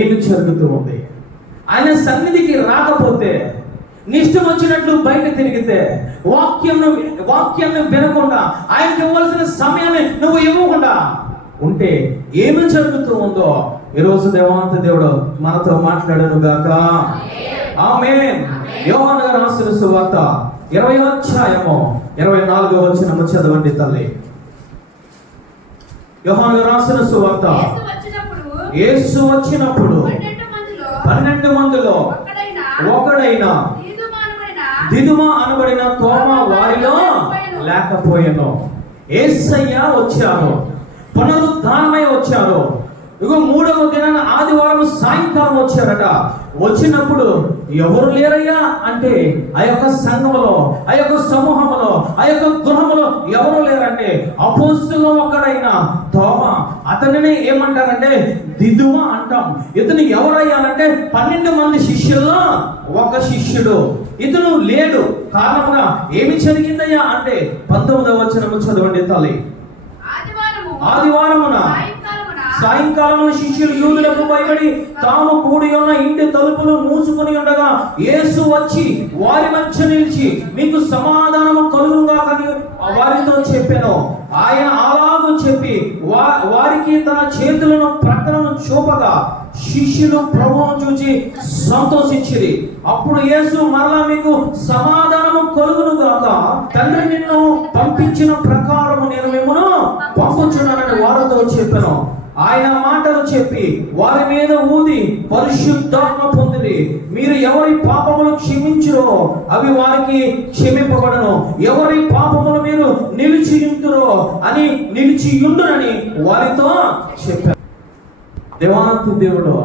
ఏమి జరుగుతూ ఉంది? ఆయన సన్నిధికి రాకపోతే, నీ ఇష్టం వచ్చినట్లు బయట తిరిగితే, వాక్యాన్ని వినకుండా, ఆయనకి ఇవ్వాల్సిన సమయాన్ని నువ్వు ఇవ్వకుండా ఉంటే ఏమి జరుగుతూ ఉందో ఈరోజు దేవాంత దేవుడు మనతో మాట్లాడను గాక. ఆమేన్. యోహాను గారు రాసిన సువార్త 20వ అధ్యాయము 24వ వచనము చదవండి తల్లి. యోహాను గారు రాసిన సువార్త. యేసు వచ్చినప్పుడు 12 మందిలో ఒకడైన దిదుమ అనబడిన తోమా వారిలో లేకపోయాను. యేసయ్య వచ్చారు, పునరుద్ధానమై వచ్చారు. ఇగో 3వ దినాన ఆదివారం సాయంకాలం వచ్చారట. వచ్చినప్పుడు ఎవరు లేరయ్యా అంటే ఆ యొక్క సంఘములో, ఆ యొక్క సమూహంలో, ఆ యొక్క గృహములో ఎవరు లేరంటే అపోస్తలులో ఒకడైన తోమా, అతనిని ఏమంటారంటే దిదుమ అంటాం. ఇతను ఎవరయ్యానంటే 12 మంది శిష్యుల్లో ఒక శిష్యుడు. ఇతను లేడు. కారణంగా ఏమి జరిగిందయ్యా అంటే 19వ వచనము చదవండి తల్లి. ఆదివారమున సాయంకాలమున శిష్యులు యూదులకు భయపడి తాము కూడి ఉన్న ఇంటి తలుపులు మూసుకుని ఉండగా యేసు వచ్చి వారి మధ్య నిలిచి మీకు సమాధానము కలుగుగాకని వారితో చెప్పాను. ఆయన అలాగూ చెప్పి వారికి తన చేతులను ప్రక్కలను చూపగా శిష్యులు ప్రభువును చూచి సంతోషించిరి. అప్పుడు యేసు మరలా మీకు సమాధానము కలుగును గాక, తండ్రి నిన్ను పంపించిన ప్రకారము నేను మిమ్మును పంపుచున్నానని వారితో చెప్పాను. ఆయన మాటలు చెప్పి వారి మీద ఊది పరిశుద్ధాత్మ పొందిరి. మీరు ఎవరి పాపములు క్షమించురో అవి వారికి క్షమింపబడను, ఎవరి పాపములు మీరు నిలిచియుందురో అని నిలిచియుండునని వారితో చెప్పారు. దేవాంతి దేవుడు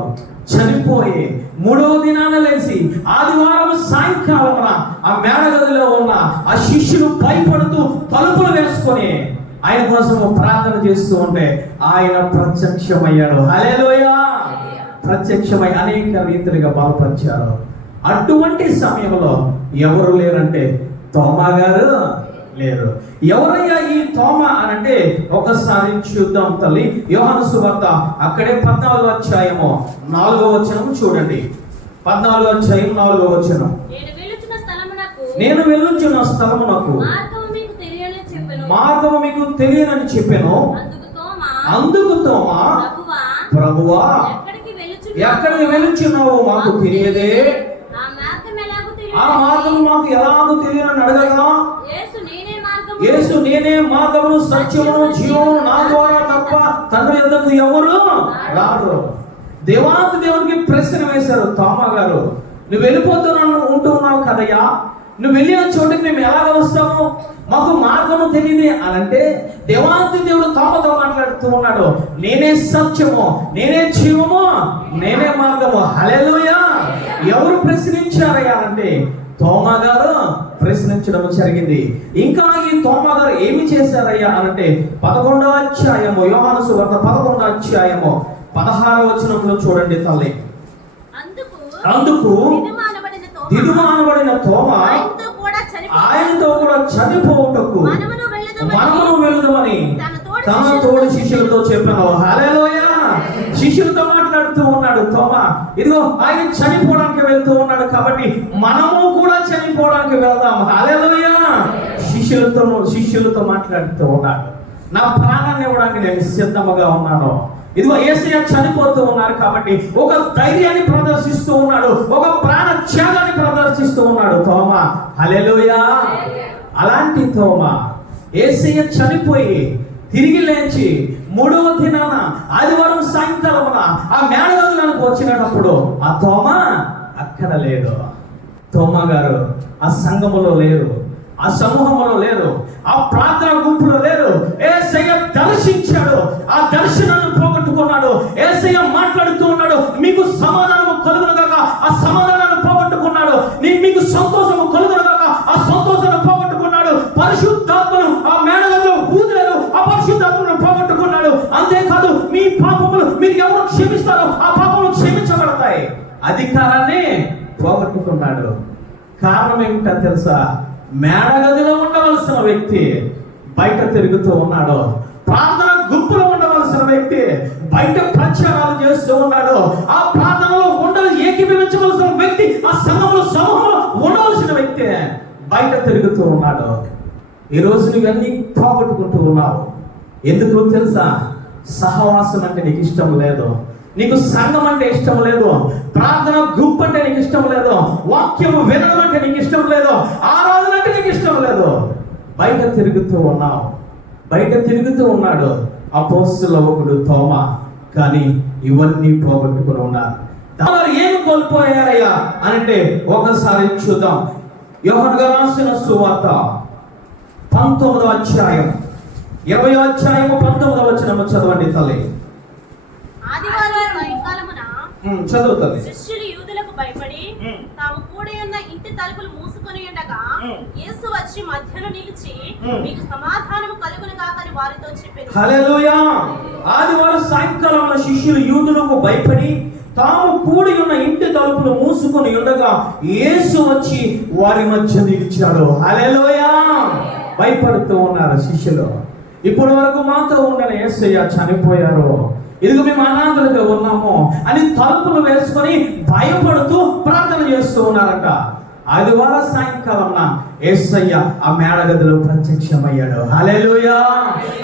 చనిపోయి 3వ దినాన లేచి ఆదివారం సాయంకాలమున ఆ మేడగదిలో ఉన్న ఆ శిష్యులు భయపడుతూ తలుపులు వేసుకొని ఆయన కోసం ప్రార్థన చేస్తూ ఉంటే ఆయన ప్రత్యక్షమయ్యాడు. హల్లెలూయా. ప్రత్యక్షమై అనేక రీతిలుగా బలపరిచారు. అటువంటి సమయంలో ఎవరు లేరంటే తోమా గారు లేరు. ఎవరయ్యా ఈ తోమా అనంటే ఒకసారి చూద్దాం తల్లి. యోహాను సువార్త అక్కడే 14వ అధ్యాయము 4వ వచనం చూడండి. 14వ అధ్యాయం 4వ వచనం. నేను వెళ్ళుచున్న స్థలమునకు మార్గము మీకు తెలియనని చెప్పాను. అందుకు తోమా, ప్రభువా ఎక్కడికి వెళ్ళుచున్నావో మాకు తెలియదే, ఆ మార్గం మాకు ఎలాగో తెలియనని అడగగా యేసు నేనే మార్గమును సత్యమును జీవమును, నా ద్వారా తప్ప తండ్రి యొద్దకు ఎవరు రారు. దేవాంత దేవునికి ప్రశ్న వేశారు. తోమా గారు, నువ్వు వెళ్ళిపోతున్నాను ఉంటున్నావు కదయ్యా, నువ్వు వెళ్ళిన చోటుకి మేము ఎలాగ వస్తాము, మాకు మార్గము తెలియదు అని అంటే దేవాంతి దేవుడు తోమతో మాట్లాడుతూ ఉన్నాడు. నేనే సత్యము, నేనే జీవము, నేనే మార్గము. హల్లెలూయా. ఎవరు ప్రశ్నించారయ్యా అంటే తోమా గారు ప్రశ్నించడం జరిగింది. ఇంకా ఈ తోమా గారు ఏమి చేశారయ్యా అనంటే 11వ అధ్యాయము యోహాను సువార్త 11వ అధ్యాయము 16వ వచనంలో చూడండి తల్లి. అందుకు దిదుమ అనబడిన తోమా ఆయనతో కూడా చనిపోవుటకు మనమును వెళుదామని తన తోడి శిష్యులతో చెప్పాను. హల్లెలూయా. శిష్యులతో మాట్లాడుతూ ఉన్నాడు తోమా. ఇదిగో ఆయన చనిపోవడానికి వెళ్తూ ఉన్నాడు కాబట్టి మనము కూడా చనిపోవడానికి వెళ్దాం. హల్లెలూయా. శిష్యులతో మాట్లాడుతూ ఉన్నాడు. నా ప్రాణాన్ని ఇవ్వడానికి నేను సిద్ధముగా ఉన్నాను. ఇదిగో యేసయ్య చనిపోతూ ఉన్నారు కాబట్టి ఒక ధైర్యాన్ని ప్రదర్శిస్తూ ఉన్నాడు, ఒక ప్రాణ త్యాగాన్ని ప్రదర్శిస్తూ ఉన్నాడు తోమా. హల్లెలూయా. అలాంటి తోమా యేసయ్య చనిపోయి తిరిగి లేచి 3వ దినాన ఆదివారం సాయంకాలమున ఆ మేడగదిలోకి వచ్చినప్పుడు ఆ తోమా అక్కడ లేడు. తోమా గారు ఆ సంఘములో లేరు, ఆ సమూహంలో లేరు, ఆ ప్రార్థన గుంపులో లేరు. యేసయ్య దర్శించాడు, ఆ దర్శనాన్ని పోగొట్టుకున్నాడు. యేసయ్య మాట్లాడుతూ ఉన్నాడు, మీకు సమాధానము కలుగునుగాక, ఆ సమాధానాన్ని పోగొట్టుకున్నాడు. మీకు సంతోషము కలుగునుగాక, ఆ సంతోషాన్ని పోగొట్టుకున్నాడు. పరిశుద్ధాత్మను ఆ మేడగదిలో ఊదినాడు, ఆ పరిశుద్ధాత్మను పోగొట్టుకున్నాడు. అంతేకాదు మీ పాపములు మీరు ఎవరు క్షమిస్తారో ఆ పాపములు క్షమించబడతాయి. అధికారాన్ని పోగొట్టుకున్నాడు. కారణం ఏమిటో తెలుసా? మేడగదిలో ఉండవలసిన వ్యక్తి బయట తిరుగుతూ ఉన్నాడు. ప్రార్థన గుంపులో ఉండవలసిన వ్యక్తి బయట ప్రచారాలు చేస్తూ ఉన్నాడు. ఆ ప్రాంతంలో ఏకీభవించవలసిన వ్యక్తి, ఆ సమూహంలో ఉండవలసిన వ్యక్తి బయట తిరుగుతూ ఉన్నాడు. ఈ రోజు నువ్వన్నీ పోగొట్టుకుంటూ ఉన్నావు. ఎందుకు తెలుసా? సహవాసం అంటే నీకు ఇష్టం లేదు, నీకు సంఘం అంటే ఇష్టం లేదు, ప్రార్థన గ్రూప్ అంటే నీకు ఇష్టం లేదు, వాక్యం వినడం అంటే నీకు ఇష్టం లేదు, ఆరాధన అంటే నీకు ఇష్టం లేదు. బయట తిరుగుతూ ఉన్నావు. బయట తిరుగుతూ ఉన్నాడు అపోస్తలుడు తోమా. కానీ ఇవన్నీ పోగొట్టుకుని ఉన్నారు. ఏమి కోల్పోయారయ్యా అంటే ఒకసారి చూద్దాం. యోహాను గారు రాసిన సువార్త 19వ అధ్యాయం 20వ అధ్యాయము 19వ వచనము చదవండి తల్లి. ఆదివారం సాయంకాలమున చదువుతుంది. శిష్యులు యూదులకు భయపడి తాము కూడి ఉన్న ఇంటి తలుపులు మూసుకొని ఉండగా యేసు వచ్చి మధ్యలో నిలిచి మీకు సమాధానము కలుగును గాక అని వారితో చెప్పారు. హల్లెలూయా. ఆదివారం సాయంకాలమున శిష్యులు యూదులకు భయపడి తాము కూడి ఉన్న ఇంటి తలుపులు మూసుకొని ఉండగా యేసు వచ్చి వారి మధ్య నిలిచాడు. హల్లెలూయా. భయపడుతూ ఉన్నారు శిష్యులు. ఇప్పటి వరకు మాతో ఉన్న యేసయ్య చనిపోయారు, ఇదిగో మేము అనాథలుగా ఉన్నాము అని తలుపులు వేసుకొని భయపడుతూ ప్రార్థన చేస్తూ ఉన్నారంట. ఆదివారం సాయంకాలం యేసయ్య ఆ మేడగదిలో ప్రత్యక్షమయ్యాడు. హల్లెలూయా.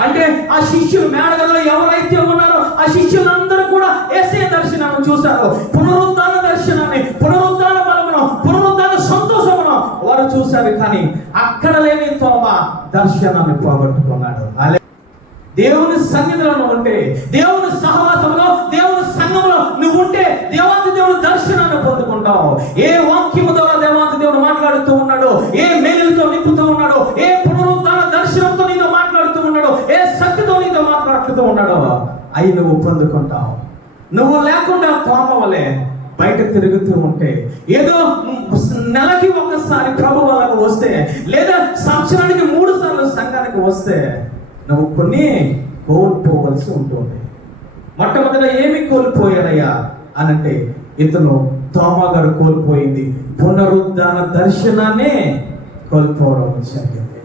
అంటే ఆ శిష్యులు మేడగదిలో ఎవరైతే ఉన్నారో ఆ శిష్యులందరూ కూడా యేసయ్య దర్శనాన్ని చూశారు. పునరుద్ధాన దర్శనాన్ని, పునరుద్ధాన బలమును, పునరుద్ధాన సంతోషమును వారు చూశారు. కానీ అక్కడ లేని తోమా దర్శనాన్ని పోగొట్టుకున్నాడు. దేవుని సన్నిధిలో నువ్వు ఉంటే, దేవుని సహవాసంలో, దేవుని సంఘంలో నువ్వు ఉంటే దేవాది దేవుడు దర్శనాన్ని పొందుకుంటావు. ఏ వాక్యము ద్వారా దేవాది దేవుడు మాట్లాడుతూ ఉన్నాడు, ఏ మేలుతో నింపుతూ ఉన్నాడు, ఏ పునరుద్ధాన దర్శనంతో నీతో మాట్లాడుతూ ఉన్నాడు, ఏ శక్తితో నీతో మాట్లాడుతూ ఉన్నాడు, అవి నువ్వు పొందుకుంటావు. నువ్వు లేకుండా తోమ వలె బయట తిరుగుతూ ఉంటే, ఏదో నెలకి ఒకసారి ప్రభు వాళ్ళకు వస్తే, లేదా సంవత్సరానికి 3 సార్లు సంఘానికి వస్తే నువ్వు కొన్ని కోల్పోవలసి ఉంటుంది. మొట్టమొదట ఏమి కోల్పోయారయ్యా అనంటే, ఇతను తోమా గారు కోల్పోయింది పునరుద్ధాన దర్శనాన్ని కోల్పోవడం జరిగింది.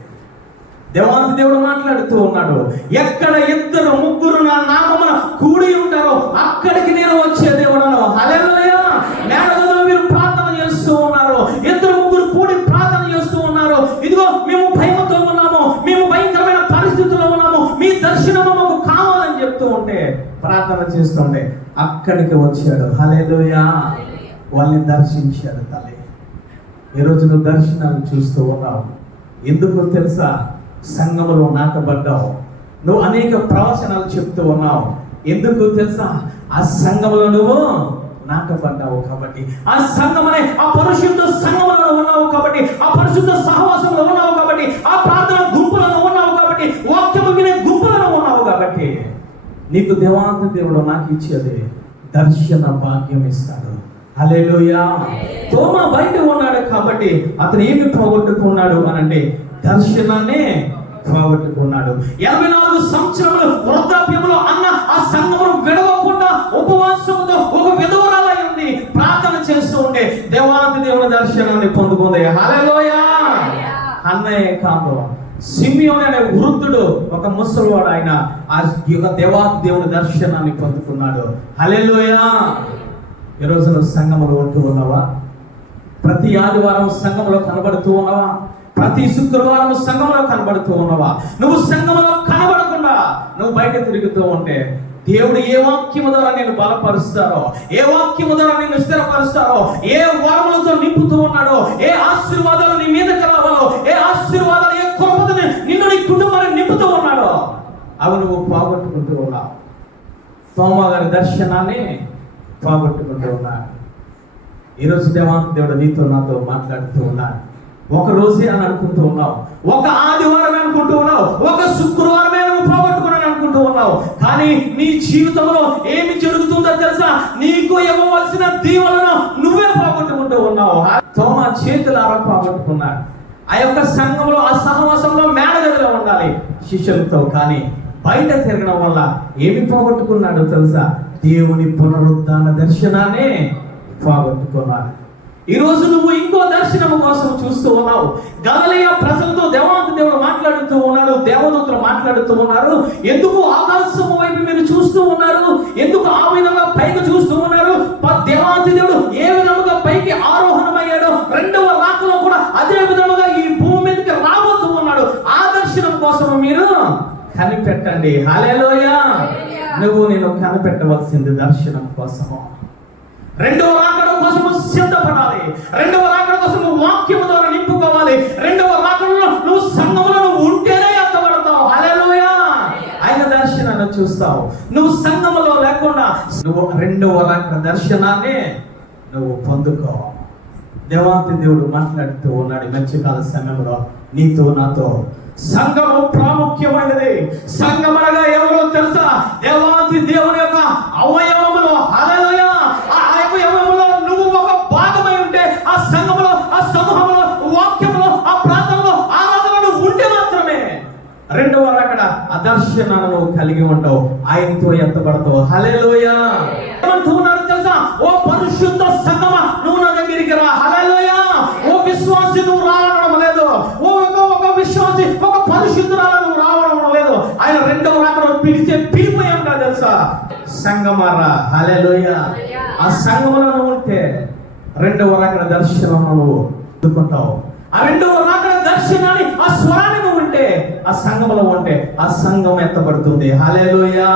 దేవాది దేవుడు మాట్లాడుతూ ఉన్నాడు, ఎక్కడ 2 3 నా నామమున కూడి ఉంటారో అక్కడికి నేను వచ్చే దేవుడను. హల్లెలూయా. మేడగదిలో మీరు ప్రార్థన చేస్తూ ఉన్నారు, 2 3 కూడి ప్రార్థన చేస్తూ ఉన్నారు. ఇదిగో మేము భయముతో ఉన్నాము, మేము భయంకరమైన పరిస్థితుల్లో ఉన్నాము, మీ దర్శనము మాకు కావాలని చెప్తూ ఉంటే, ప్రార్థన చేస్తుంటే అక్కడికి వచ్చాడు. హల్లెలూయా. వాళ్ళని దర్శించాడు తల్లి. ఈరోజు నువ్వు దర్శనాలు చూస్తూ ఉన్నావు. ఎందుకు తెలుసా? సంఘములో నాటబడ్డావు. నువ్వు అనేక ప్రవచనాలు చెప్తూ ఉన్నావు. ఎందుకు తెలుసా? ఆ సంఘములో నువ్వు నాటబడ్డావు కాబట్టి, ఆ సంఘమనే ఆ పరిశుద్ధ సంఘములో ఉన్నావు కాబట్టి, ఆ పరిశుద్ధ సహవాసంలో ఉన్నావు కాబట్టి, ఆ ప్రార్థన గుంపులలో ఉన్నావు కాబట్టి, వాక్యము వినే గుంపులలో ఉన్నావు కాబట్టి, నీకు దేవాది దేవుడు నాకు ఇచ్చేది దర్శన భాగ్యం ఇస్తాడు. హల్లెలూయా. తోమా బయట ఉన్నాడు కాబట్టి అతను ఏమి పోగొట్టుకున్నాడు అనంటే దర్శనాన్ని పోగొట్టుకున్నాడు. 84 సంవత్సరములు వృద్ధాప్యములో అన్న ఆ సంఘమును విడవకుండా ఉపవాసంతో ఒక విధవరాలై ఉండి ప్రార్థన చేస్తూ ఉంటే దేవాది దేవుని దర్శనాన్ని పొందుకుంది. హల్లెలూయా. అన్నయ్య కాదు, సిమియోను అనే వృద్ధుడు, ఒక ముసలివాడు, ఆయన ఆ దేవాది దేవుని దర్శనాన్ని పొందుకున్నాడు. హల్లెలూయా. ఈరోజు నువ్వు సంఘములో ఉంటూ ఉన్నావా? ప్రతి ఆదివారం సంఘంలో కనబడుతూ ఉన్నావా? ప్రతి శుక్రవారం సంఘంలో కనబడుతూ ఉన్నావా? నువ్వు సంఘంలో కనబడకుండా నువ్వు బయట తిరుగుతూ ఉంటే దేవుడు ఏ వాక్యము ద్వారా నేను బలపరుస్తారో, ఏ వాక్యము ద్వారా నేను స్థిరపరుస్తారో, ఏ వరములతో నింపుతూ ఉన్నాడో, ఏ ఆశీర్వాదాలు నీ మీదకి రావాలో, ఏ ఆశీర్వాదాలు, ఏ కృపతో నిన్ను నీ కుటుంబాన్ని నింపుతూ ఉన్నాడో అవి నువ్వు పోగొట్టుకుంటూ ఉన్నావు. తోమా గారి దర్శనాన్ని పోగొట్టుకుంటూ ఉన్నాడు. ఈరోజు దేవుడు నీతో నాతో మాట్లాడుతూ ఉన్నాడు. ఒక రోజే అని అనుకుంటూ ఉన్నావు, ఒక ఆదివారమే అనుకుంటూ ఉన్నావు, ఒక శుక్రవారమే నువ్వు పోగొట్టుకున్నాను అనుకుంటూ ఉన్నావు. కానీ నీ జీవితంలో ఏమి జరుగుతుందో తెలుసా? నీకు ఇవ్వవలసిన దీవెనను నువ్వే పోగొట్టుకుంటూ ఉన్నావు. తోమా చేతులారా పోగొట్టుకున్నాడు. ఆ యొక్క సంఘంలో, ఆ సహవాసంలో మేడగదిలో ఉండాలి శిష్యులతో, కానీ బయట తిరగడం వల్ల ఏమి పోగొట్టుకున్నాడో తెలుసా? దేవుని పునరుద్ధాన దర్శనాన్ని పోగొట్టుకున్నాడు. ఈ రోజు నువ్వు ఇంకో దర్శనం కోసం చూస్తూ ఉన్నావు. గలిలయ ప్రజలతో దేవాది దేవుడు మాట్లాడుతూ ఉన్నాడు, దేవదూతలు మాట్లాడుతూ ఉన్నారు. ఎందుకు ఆకాశం వైపు మీరు చూస్తూ ఉన్నారు? ఎందుకు ఆ విధంగా పైకి చూస్తూ ఉన్నారు? దేవాది దేవుడు ఏ విధంగా పైకి ఆరోహణమయ్యాడో రెండవ రాకలో కూడా అదే విధముగా ఈ భూమి మీదకి రాబోతూ ఉన్నాడు. ఆ దర్శనం కోసం మీరు కనిపెట్టండి. హల్లెలూయా. నువ్వు నేను కనిపెట్టవలసింది దర్శనం కోసము. రెండవ రాకడ కోసం సిద్ధపడాలి. రెండవ రాకడ కోసం వాక్యము ద్వారా నింపుకోవాలి. రెండవ రాకడలో నువ్వు సంఘంలో నువ్వు ఉంటేనే ఎత్తబడతావు. హల్లెలూయా. ఆయన దర్శనాన్ని చూస్తావు. నువ్వు సంఘంలో లేకుండా నువ్వు రెండవ రాకడ దర్శనాన్ని నువ్వు పొందుకో. దేవాతి దేవుడు మాట్లాడుతూ ఉన్నాడు ఈ మధ్యకాల సమయంలో నీతో నాతో. సంఘము ప్రాముఖ్యమైనది. సంఘం అనగా ఎవరో తెలుసా? దేవాతి దేవుని యొక్క అవయవములో. హల్లెలూయా. ఆ అవయవములో నువ్వు ఒక భాగమై ఉంటే, ఆ సంఘములో, ఆ సమూహంలో, వాక్యములో, ఆ ప్రాంతంలో, ఆరాధనలో ఉంటే మాత్రమే రెండవ రాకడ ఆ దర్శనాన్ని నువ్వు కలిగి ఉంటావు. ఆయనతో ఎత్తబడతావు. హల్లెలూయా. ఏమంటున్నారు తెలుసా? ఓ పరిశుద్ధ సంఘమా, నువ్వు నా దగ్గరికి రా. హల్లెలూయా. ఓ విశ్వాసి, నువ్వు రావడం లేదు. ఒక విశ్వాసి, ఒక పరిశుద్ధురాలు నువ్వు రావడం లేదు. ఆయన రెండవ రాకడ పిలిచే పిలుపు ఏమిటో తెలుసా? సంఘమారా. హల్లెలూయా. ఆ సంఘములో నువ్వు ఉంటే రెండవ రాకడ దర్శనం నువ్వు అందుకుంటావు. ఆ రెండవ రాకడ దర్శనాన్ని, ఆ స్వరాన్ని నువ్వు ఉంటే, ఆ సంఘములో ఉంటే ఆ సంఘం ఎత్తబడుతుంది. హల్లెలూయా.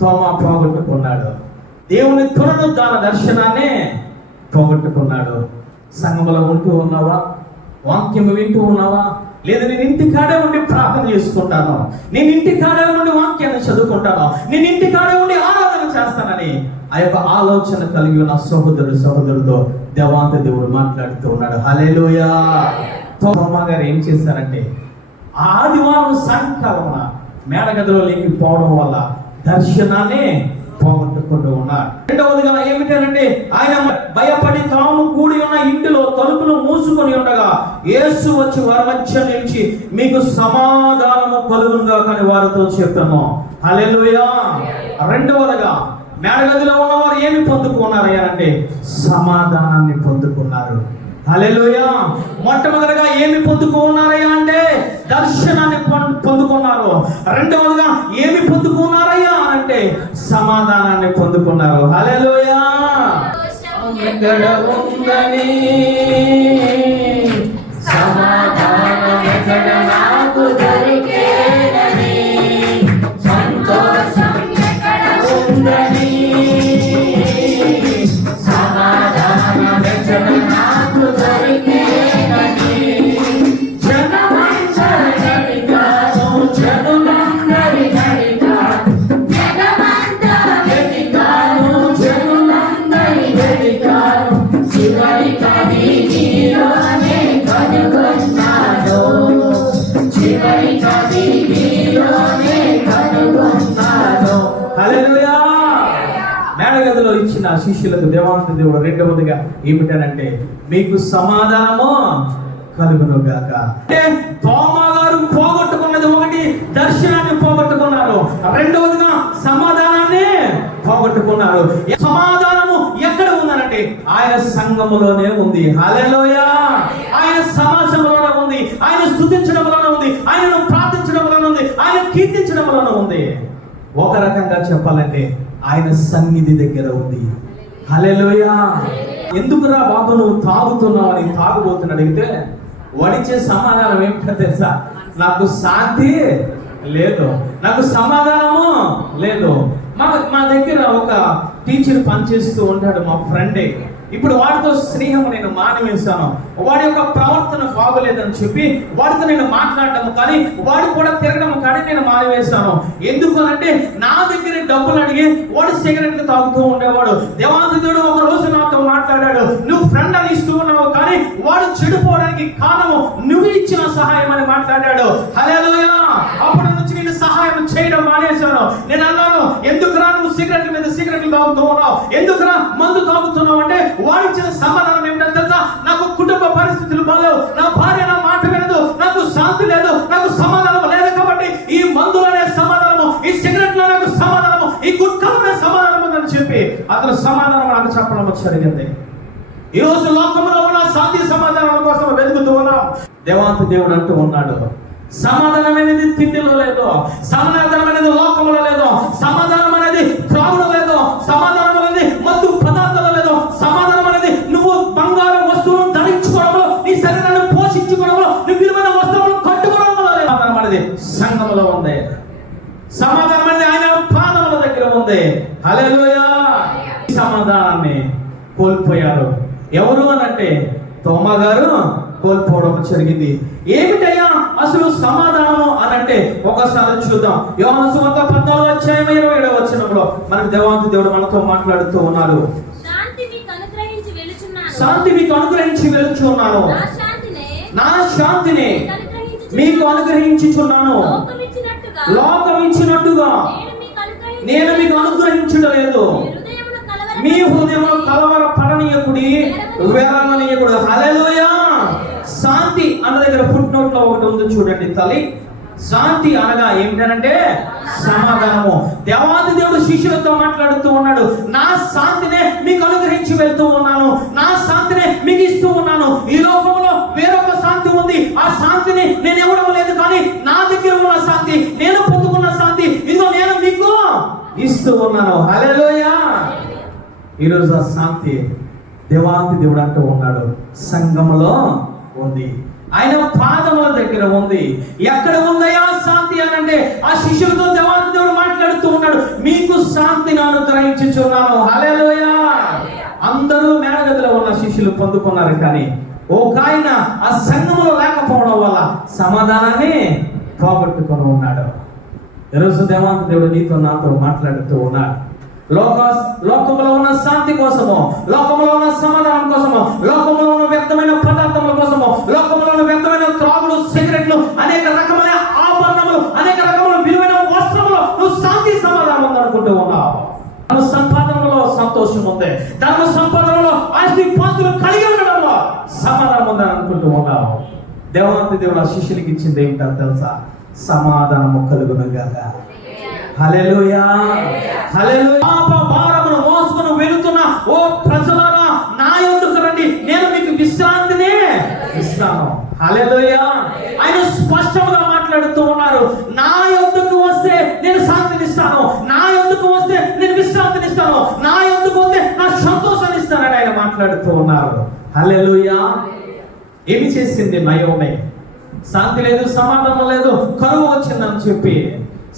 తోమా పోగొట్టుకున్నాడు. దేవుని పునరుద్ధాన దర్శనాన్ని పోగొట్టుకున్నాడు. సంఘములో ఉంటూ ఉన్నావా? వాక్యం వింటూ ఉన్నావా? లేదా నేను ఇంటి కాడే ఉండి ప్రార్థన చేసుకుంటాను, నేను ఇంటి కాడే ఉండి వాక్యాన్ని చదువుకుంటాను, నేను ఇంటి కాడే ఉండి ఆరాధన చేస్తానని ఆ యొక్క ఆలోచన కలిగి ఉన్న సహోదరుడితో దేవాంత దేవుడు మాట్లాడుతూ ఉన్నాడు. హల్లెలూయా. తోమా గారు ఏం చేశారంటే ఆదివారం సాయంకాలమున మేడగదిలో లేకపోవడం వల్ల దర్శనాన్ని పోగొట్టుకుంటూ ఉన్నారు. రెండవదిగా ఏమిటంటే ఆయన భయపడి తాము కూడి ఉన్న ఇంటిలో తలుపులు మూసుకొని ఉండగా యేసు వచ్చి వారి మధ్య నిలిచి మీకు సమాధానము కలుగునుగా కానీ వారితో చెప్పాను. హల్లెలూయా. రెండవదిగా మేడగదిలో ఉన్నవారు ఏమి పొందుకున్నారయ్యా అంటే సమాధానాన్ని పొందుకున్నారు. హల్లెలూయా. మొట్టమొదటిగా ఏమి పొందుకున్నారయ్యా అంటే దర్శనాన్ని పొందుకున్నారు. రెండవదిగా ఏమి పొందుకున్నారయ్యా అంటే సమాధానాన్ని పొందుకున్నారు. హల్లెలూయా. ఎక్కడ ఉందని సమాధానం ఎక్కడ నాకు దొరికేనని, సంతోషం ఎక్కడ ఉందని సమాధానం ఎక్కడ నాకు దొరికేనని, జనమందరి కాను జనులందరి కాను, జనమందరి కాను జనులందరి కాను, చివరి కవి నీలోనే కనుగొన్నాను, చివరి కవి నీలోనే కనుగొన్నాను. హల్లెలూయా. మేడగదిలో ఇచ్చిన శిష్యులకు దేవాంత దేవుడు రెండవదిగా ఏమిటనంటే మీకు సమాధానము కలుగును గాక. అంటే తోమా గారు పోగొట్టుకున్నది ఒకటి, దర్శనాన్ని పోగొట్టుకున్నారు. రెండవదిగా సమాధానాన్ని పోగొట్టుకున్నారు. సమాధానము ఎక్కడ ఉందనంటే ఆయన సంఘములోనే ఉంది. హల్లెలూయా. ఆయన సమాజంలోనే ఉంది, ఆయన స్తుతించడంలోనే ఉంది, ఆయనను ప్రార్థించడంలోనే ఉంది, ఆయన కీర్తించడంలోనే ఉంది. ఒక రకంగా చెప్పాలంటే ఆయన సన్నిధి దగ్గర ఉంది. హల్లెలూయా. ఎందుకురా బాబు నువ్వు తాగుతున్నావు అని తాగుబోతుని అడిగితే వడిచే సమాధానం ఏమిటో తెలుసా? నాకు శాంతి లేదు, నాకు సమాధానము లేదు. మా దగ్గర ఒక టీచర్ పనిచేస్తూ ఉంటాడు, మా ఫ్రెండే. ఇప్పుడు వాడితో స్నేహం నేను మానివేశాను. వాడి యొక్క ప్రవర్తన బాగోలేదని చెప్పి వాడితో నేను మాట్లాడటము కానీ వాడు కూడా తిరగడం కానీ నేను మానివేశాను. ఎందుకు అంటే నా దగ్గర డబ్బులు అడిగి వాడు సిగరెట్లు తాగుతూ ఉండేవాడు. దేవాంతుడు ఒక రోజు నాతో మాట్లాడాడు, నువ్వు ఫ్రెండ్ అని ఇస్తూ ఉన్నావు కానీ వాడు చెడిపోవడానికి కారణము నువ్వు ఇచ్చిన సహాయం అని మాట్లాడాడు. హల్లెలూయా. అప్పటి నుంచి నేను సహాయం చేయడం మానేశాను. నేను అన్నాను, ఎందుకురా నువ్వు సిగరెట్ మీద సిగరెట్లు తాగుతూ ఉన్నావు, ఎందుకురా మందు తాగుతున్నావు అంటే వాడిచ్చిన సమాధానం ఏమిటో తెలుసా? నాకు కుటుంబ పరిస్థితులు బాలేవు, నా భార్య నా మాట వినదు, నాకు శాంతి లేదు, నాకు సమాధానం లేదు కాబట్టి ఈ మందులోనే సమాధానము, ఈ సిగరెట్ లో నాకు సమాధానము, ఈ గుట్కలోనే సమాధానం ఉందని చెప్పి అతను సమాధానం నాకు చెప్పడం జరిగింది. ఈ రోజు లోకంలో ఉన్న శాంతి సమాధానం కోసం వెతుకుతూ ఉన్నాం. దేవాంత దేవుడు అంటూ ఉన్నాడు, సమాధానం అనేది తిండిలో లేదు, సమాధానం అనేది లోకంలో లేదు, సమాధానం అనేది త్రాగులో లేదు, సమాధానం అనేది మత్తు పదార్థాలు లేదు, సమాధానం అనేది నువ్వు బంగారం వస్తువులను ధరించుకోవడంలో, నీ శరీరాన్ని పోషించుకోవడంలో, నీ విలువైన వస్తువులను కట్టుకోవడంలో లేదు. సమాధానం అనేది సంఘంలో ఉంది. సమాధానం అనేది ఆయన పాదముల దగ్గర ఉంది. హల్లెలూయా. సమాధానాన్ని కోల్పోయారు. ఎవరు అనంటే తోమా గారు కోల్పోవడం జరిగింది. ఏమిటయ్యా అసలు సమాధానము అనంటే ఒకసారి చూద్దాం. యోహాను సువార్త 14:27 మనకు దేవాంతి దేవుడు మనతో మాట్లాడుతూ ఉన్నారు. శాంతి మీకు అనుగ్రహించి వెలుచున్నాను, నా శాంతిని మీకు అనుగ్రహించుచున్నాను. లోకం ఇచ్చినట్టుగా నేను మీకు అనుగ్రహించలేదు. మీ హృదయంలో కలవరపడనీయకుడి, వెరవనీయకుడు. హల్లెలూయా. శాంతి అన్న దగ్గర ఫుట్ నోట్ లో ఒకటి ఉంది చూడండి తల్లి. శాంతి అనగా ఏమిటంటే సమాధానము. దేవాది దేవుడు శిష్యులతో మాట్లాడుతూ ఉన్నాడు, నా శాంతినే మీకు అనుగ్రహించి వెళ్తూ ఉన్నాను, నా శాంతినే మీకు ఇస్తూ ఉన్నాను. ఈ లోకంలో వేరొక శాంతి ఉంది, ఆ శాంతిని నేను ఇవ్వడం లేదు, కానీ నా దగ్గర ఉన్న శాంతి, నేను పొందుకున్న శాంతి ఇదిగో నేను మీకు ఇస్తూ ఉన్నాను. హల్లెలూయా. ఈరోజు ఆ శాంతి దేవాది దేవుడు అంటూ ఉన్నాడు సంఘంలో ఉంది, ఆయన పాదముల దగ్గర ఉంది. ఎక్కడ ఉందయా శాంతి అనంటే ఆ శిష్యులతో దేవాది దేవుడు మాట్లాడుతూ ఉన్నాడు, మీకు శాంతిని అనుగ్రహించుచున్నాను. హల్లెలూయా. అందరూ మేడగదిలో ఉన్న శిష్యులు పొందుకున్నారు, కానీ ఒక ఆయన ఆ సంఘంలో లేకపోవడం వల్ల సమాధానాన్ని పోగొట్టుకొని ఉన్నాడు. ఈరోజు దేవాది దేవుడు నీతో నాతో మాట్లాడుతూ ఉన్నాడు. లోకంలో ఉన్న శాంతి కోసము, లోకంలో ఉన్న సమాధానం కోసము, లోకంలో ఉన్న వ్యక్తమైన పదార్థముల కోసము, లోకంలో ఉన్న వ్యక్తమైన త్రాగులు, సిగరెట్లు, అనేక రకమైన ఆభరణములు, అనేక రకమైన విలువైన వస్త్రములు నువ్వు శాంతి సమాధానం ఉందనుకుంటూ ఉన్నావు. తన సంపాదనలో సంతోషం ఉంది, తన సంపాదనలో ఆస్తి పాస్తులు కలిగి ఉండడంలో సమాధానం ఉందని అనుకుంటూ ఉన్నావు. దేవాంతి దేవుడు ఆ శిష్యునికి ఇచ్చింది ఏంటో తెలుసా? సమాధానము కలుగునుగాక. హల్లెలూయా. హల్లెలూయా. పాప భారమును మోసుకొని వెళుతున్న ఓ ప్రజలారా, నా యొద్దకు రండి, నేను మీకు విశ్రాంతినే ఇస్తాను. హల్లెలూయా. ఆయన స్పష్టంగా మాట్లాడుతూ ఉన్నారు, నా యొద్దకు వస్తే నేను శాంతినిస్తాను, నా యొద్దకు వస్తే నేను విశ్రాంతినిస్తాను, నా యొద్దకు వస్తే నా సంతోషాన్ని ఇస్తానని ఆయన మాట్లాడుతూ ఉన్నారు. హల్లెలూయా. ఏమి చేసింది నయోమి? శాంతి లేదు, సమాధానం లేదు, కరువు వచ్చిందని చెప్పి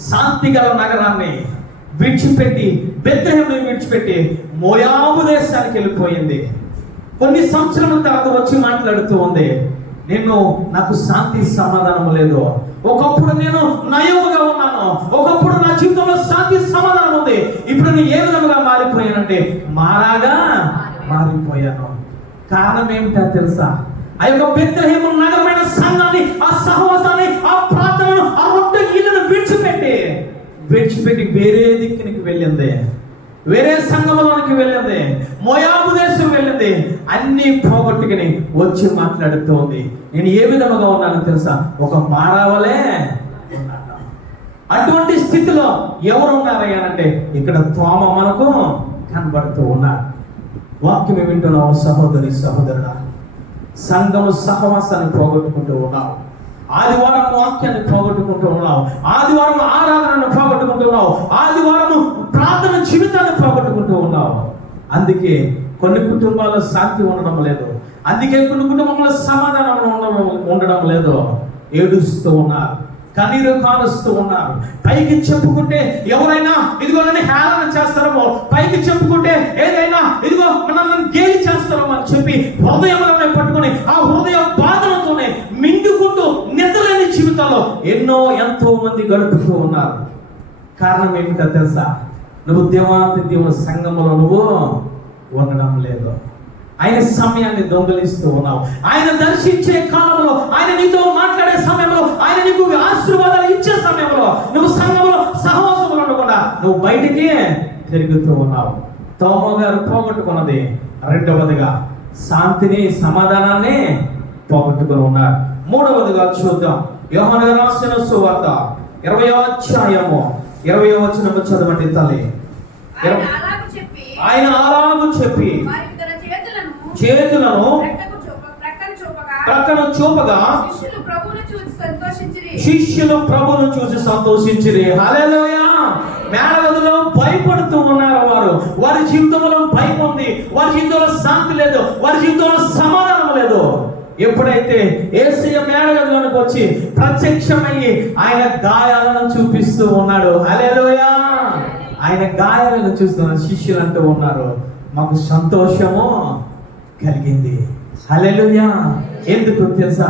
శాంతి గల నగరాన్ని విడిచిపెట్టి, బెత్లెహేమును విడిచిపెట్టి మోయాబు దేశానికి వెళ్ళిపోయింది. కొన్ని సంవత్సరాల తర్వాత వచ్చి మాట్లాడుతూ ఉంది, నాకు శాంతి సమాధానం లేదు. ఒకప్పుడు నేను నయముగా ఉన్నాను, ఒకప్పుడు నా జీవితంలో శాంతి సమాధానం ఉంది, ఇప్పుడు నేను ఏ విధంగా మారిపోయానంటే మారాగా మారిపోయాను. కారణం ఏమిటో తెలుసా? ఆ యొక్క బెత్లెహేము నగరమైన సంఘాన్ని, ఆ సహవాసాన్ని, ఆ ప్రార్థనను, ఆ రొట్టె ఇల్లును విడిచిపెట్టి వేరే దిక్కునికి వెళ్ళింది, వేరే సంఘంలోనికి వెళ్ళింది, మోయాబు దేశం వెళ్ళింది. అన్ని పోగొట్టుకుని వచ్చి మాట్లాడుతూ ఉంది, నేను ఏ విధముగా ఉన్నానో తెలుసా? ఒక మానవలే ఉన్నాను. అటువంటి స్థితిలో ఎవరు ఉన్నారయ్యా అంటే ఇక్కడ తోమ మనకు కనబడుతూ ఉన్నారు. వాక్యం వింటున్నావు సహోదరి సహోదరుడా, సంఘము సహవాసాన్ని పోగొట్టుకుంటూ ఉన్నావు, ఆదివారం వాక్యాన్ని పోగొట్టుకుంటూ ఉన్నావు, ఆదివారం ఆరాధనను పోగొట్టుకుంటూ ఉన్నావు, ఆదివారం ప్రార్థన జీవితాన్ని పోగొట్టుకుంటూ ఉన్నావు. అందుకే కొన్ని కుటుంబాల్లో శాంతి ఉండడం లేదు, అందుకే కొన్ని కుటుంబంలో సమాధానం ఉండడం లేదు. ఏడుస్తూ ఉన్నారు, కన్నీరు కారుస్తూ ఉన్నారు. పైకి చెప్పుకుంటే ఎవరైనా ఇదిగో నన్ను హేళన చేస్తారో, పైకి చెప్పుకుంటే ఏదైనా ఇదిగో నన్ను గేలి చేస్తారో అని చెప్పి హృదయంలోనే పట్టుకొని ఆ హృదయ బాధలతోనే మింగుకుంటూ నిద్రలేని జీవితాల్లో ఎంతో మంది గడుపుతూ ఉన్నారు. కారణం ఏమిటో తెలుసా? నువ్వు దేవాతి దేవుని సంఘంలో నువ్వు ఉండడం లేదు. ఆయన సమయాన్ని దొంగలిస్తూ ఉన్నావు. ఆయన దర్శించే కాలంలో, ఆయన నీతో మాట్లాడే సమయంలో, ఆయన నీకు ఆశీర్వాదాలు ఇచ్చే సమయంలో నువ్వు సంఘంలో సహవాసంలో ఉండకుండా నువ్వు బయటికి తిరుగుతూ ఉన్నావు. తోమ గారు పోగొట్టుకున్నది రెండవదిగా శాంతిని, సమాధానాన్ని పోగొట్టుకుని ఉన్నారు. మూడవదిగా చూద్దాం. యోహాను గారు రాసిన సువార్త 20వ అధ్యాయము 20వ వచనము చదవండి తల్లి. ఆయన అలాగు చెప్పి చేతులను ప్రక్కన చూపగా శిష్యులు ప్రభువును చూసి సంతోషించిరి. హల్లెలూయా. మేడగదిలో భయపడుతూ ఉన్నారు వారు. వారి జీవితంలో భయం ఉంది, వారి జీవితంలో శాంతి లేదు, వారి జీవితంలో సమాధానం లేదు. ఎప్పుడైతే యేసయ్య మేడగదిలోనికి వచ్చి ప్రత్యక్షమయ్యి ఆయన గాయాలను చూపిస్తూ ఉన్నాడు. హల్లెలూయా. ఆయన గాయాలను చూస్తున్న శిష్యులు అంటూ ఉన్నారు, మాకు సంతోషము కలిగింది. హల్లెలూయా. ఎందుకు తెలుసా?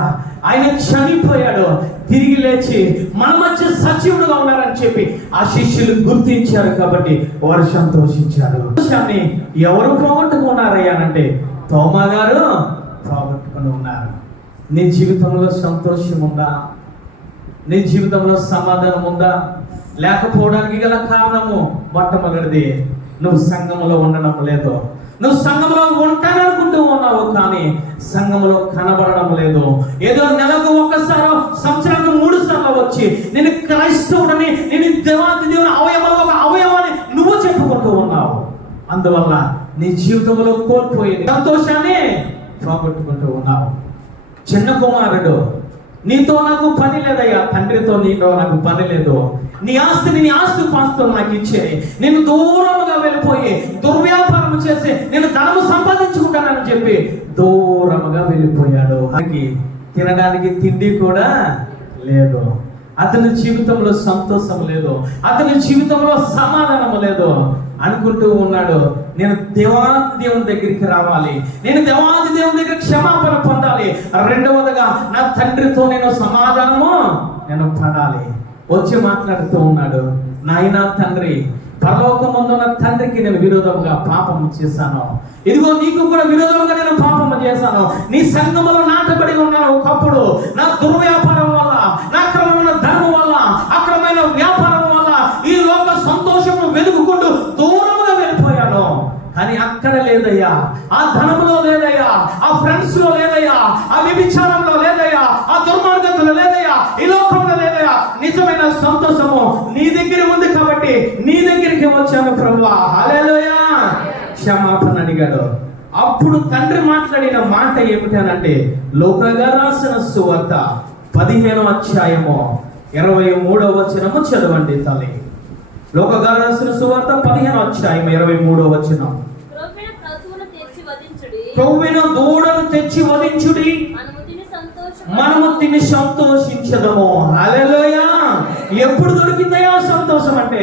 ఆయన చనిపోయాడు, తిరిగి లేచి మన మధ్య సజీవుడుగా ఉన్నారని చెప్పి ఆ శిష్యులు గుర్తించారు కాబట్టి వారు సంతోషించారు. సంతోషాన్ని ఎవరు పోగొట్టుకున్నారయ్యానంటే తోమా గారు పోగొట్టుకుని ఉన్నారు. నీ జీవితంలో సంతోషం ఉందా? నీ జీవితంలో సమాధానం ఉందా? లేకపోవడానికి గల కారణము మొట్టమొదటిది, నువ్వు సంఘంలో ఉండడం లేదు. నువ్వు సంఘంలో ఉంటాననుకుంటూ ఉన్నావు కానీ సంఘంలో కనబడడం లేదు. ఏదో నెలకు ఒక్కసారో సంవత్సరానికి 3 సార్లు వచ్చి నేను క్రైస్తవుడని, నేను దేవాది దేవుని అవయవంలో ఒక అవయవాన్ని నువ్వు చెప్పుకుంటూ ఉన్నావు. అందువల్ల నీ జీవితంలో కోల్పోయేది సంతోషాన్ని పోగొట్టుకుంటూ ఉన్నావు. చిన్న కుమారుడు, నీతో నాకు పని లేదయ్యా, తండ్రితో నీతో నాకు పని లేదు, నీ ఆస్తిని నీ ఆస్తి పాస్తులు నాకు ఇచ్చే, నేను దూరముగా వెళ్ళిపోయి దుర్వ్యాపారం చేసి నేను ధనము సంపాదించుకుంటానని చెప్పి దూరముగా వెళ్ళిపోయాడు. అతనికి తినడానికి తిండి కూడా లేదు, అతని జీవితంలో సంతోషం లేదు, అతని జీవితంలో సమాధానం లేదు. అనుకుంటూ ఉన్నాడు, నేను దేవాది దేవుని దగ్గరికి రావాలి, నేను దేవాది దేవుని దగ్గర క్షమాపణ పొందాలి, రెండవదిగా నా తండ్రితో నేను సమాధానము నేను పడాలి. వచ్చి మాట్లాడుతూ ఉన్నాడు, నాయనా తండ్రి, పరలోకమందున్న తండ్రికి నేను విరోధముగా పాపము చేశాను, ఇదిగో నీకు కూడా విరోధముగా నేను పాపము చేశాను. నీ సంఘములో నాటబడి ఉన్నాను ఒకప్పుడు, నా దుర్వ్యాపారం వల్ల, నా అక్రమమైన ధర్మం వల్ల, అక్రమమైన వ్యాపారం వల్ల ఈ లోక సంతోషము వెతుకుకుంటూ దూరముగా వెళ్ళిపోయాను. కానీ అక్కడ లేదయ్యా, ఆ ధనములో లేదయ్యా, ఆ ఫ్రెండ్స్ లో లేదయ్యా, ఆ వ్యభిచారంలో లేదయ్యా, ఆ దుర్మార్గంలో లేదయ్యా, ఈ లోకంలో లేదయ్యా. నిజమైన సంతోషము నీ దగ్గర ఉంది కాబట్టి నీ దగ్గరికి వచ్చాను ప్రభువా. హల్లెలూయా. క్షమాపణ అడిగాడు. అప్పుడు తండ్రి మాట్లాడిన మాట ఏమిటనంటే, లోకగా రాసిన సువార్త 15వ అధ్యాయము 23వ వచనము చదవండి తల్లి. లోకగా రాసిన సువార్త 15వ అధ్యాయం 23వ వచనం. కొవ్విన దూడను తెచ్చి వధించుడి, మనము తిని సంతోషించదము. హల్లెలూయా. ఎప్పుడు దొరికిందయా సంతోషం అంటే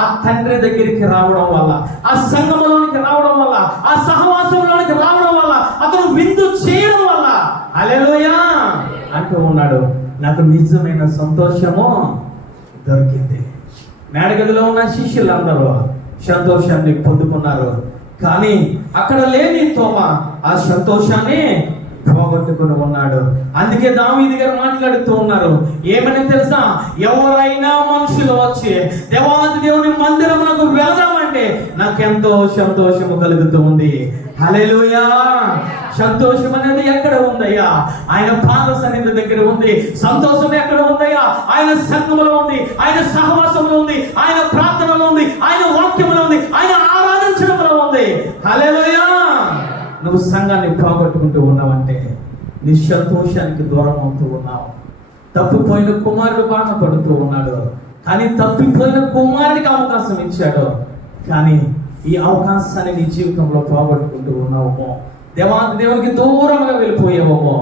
ఆ తండ్రి దగ్గరికి రావడం వల్ల, ఆ సంఘంలోనికి రావడం వల్ల, ఆ సహవాసంలోనికి రావడం వల్ల, అతను విందు చేయడం వల్ల. హల్లెలూయా అంటూ ఉన్నాడు, నాకు నిజమైన సంతోషము దొరికింది. మేడగదిలో ఉన్న శిష్యులందరూ సంతోషాన్ని పొందుకున్నారు, కానీ అక్కడ లేని తోమా ఆ సంతోషాన్ని పోగొట్టుకుని ఉన్నాడు. అందుకే దావీదు గారు మాట్లాడుతూ ఉన్నారు, ఏమని తెలుసా? ఎవరైనా మనుషులు వచ్చి దేవాది దేవుని మందిరమునకు వెళదామంటే నాకెంతో సంతోషము కలుగుతూ ఉంది. హల్లెలూయా. సంతోషం అనేది ఎక్కడ ఉందయ్యా? ఆయన పాద సన్నిధి దగ్గర ఉంది. సంతోషం ఎక్కడ ఉందయ్యా? ఆయన సంఘములో ఉంది, ఆయన సహవాసంలో ఉంది, ఆయన ప్రార్థనలో ఉంది, ఆయన వాక్యములో ఉంది, ఆయన ఆరాధించడంలో ఉంది. హల్లెలూయా. నువ్వు సంఘాన్ని పోగొట్టుకుంటూ ఉన్నావంటే నీ సంతోషానికి దూరం అవుతూ ఉన్నావు. తప్పిపోయిన కుమారుడు బాధపడుతూ ఉన్నాడు, కానీ తప్పిపోయిన కుమారుడికి అవకాశం ఇచ్చాడు, కానీ ఈ అవకాశాన్ని నీ జీవితంలో పోగొట్టుకుంటూ ఉన్నావేమో, దేవాది దేవునికి దూరంగా వెళ్ళిపోయావేమో.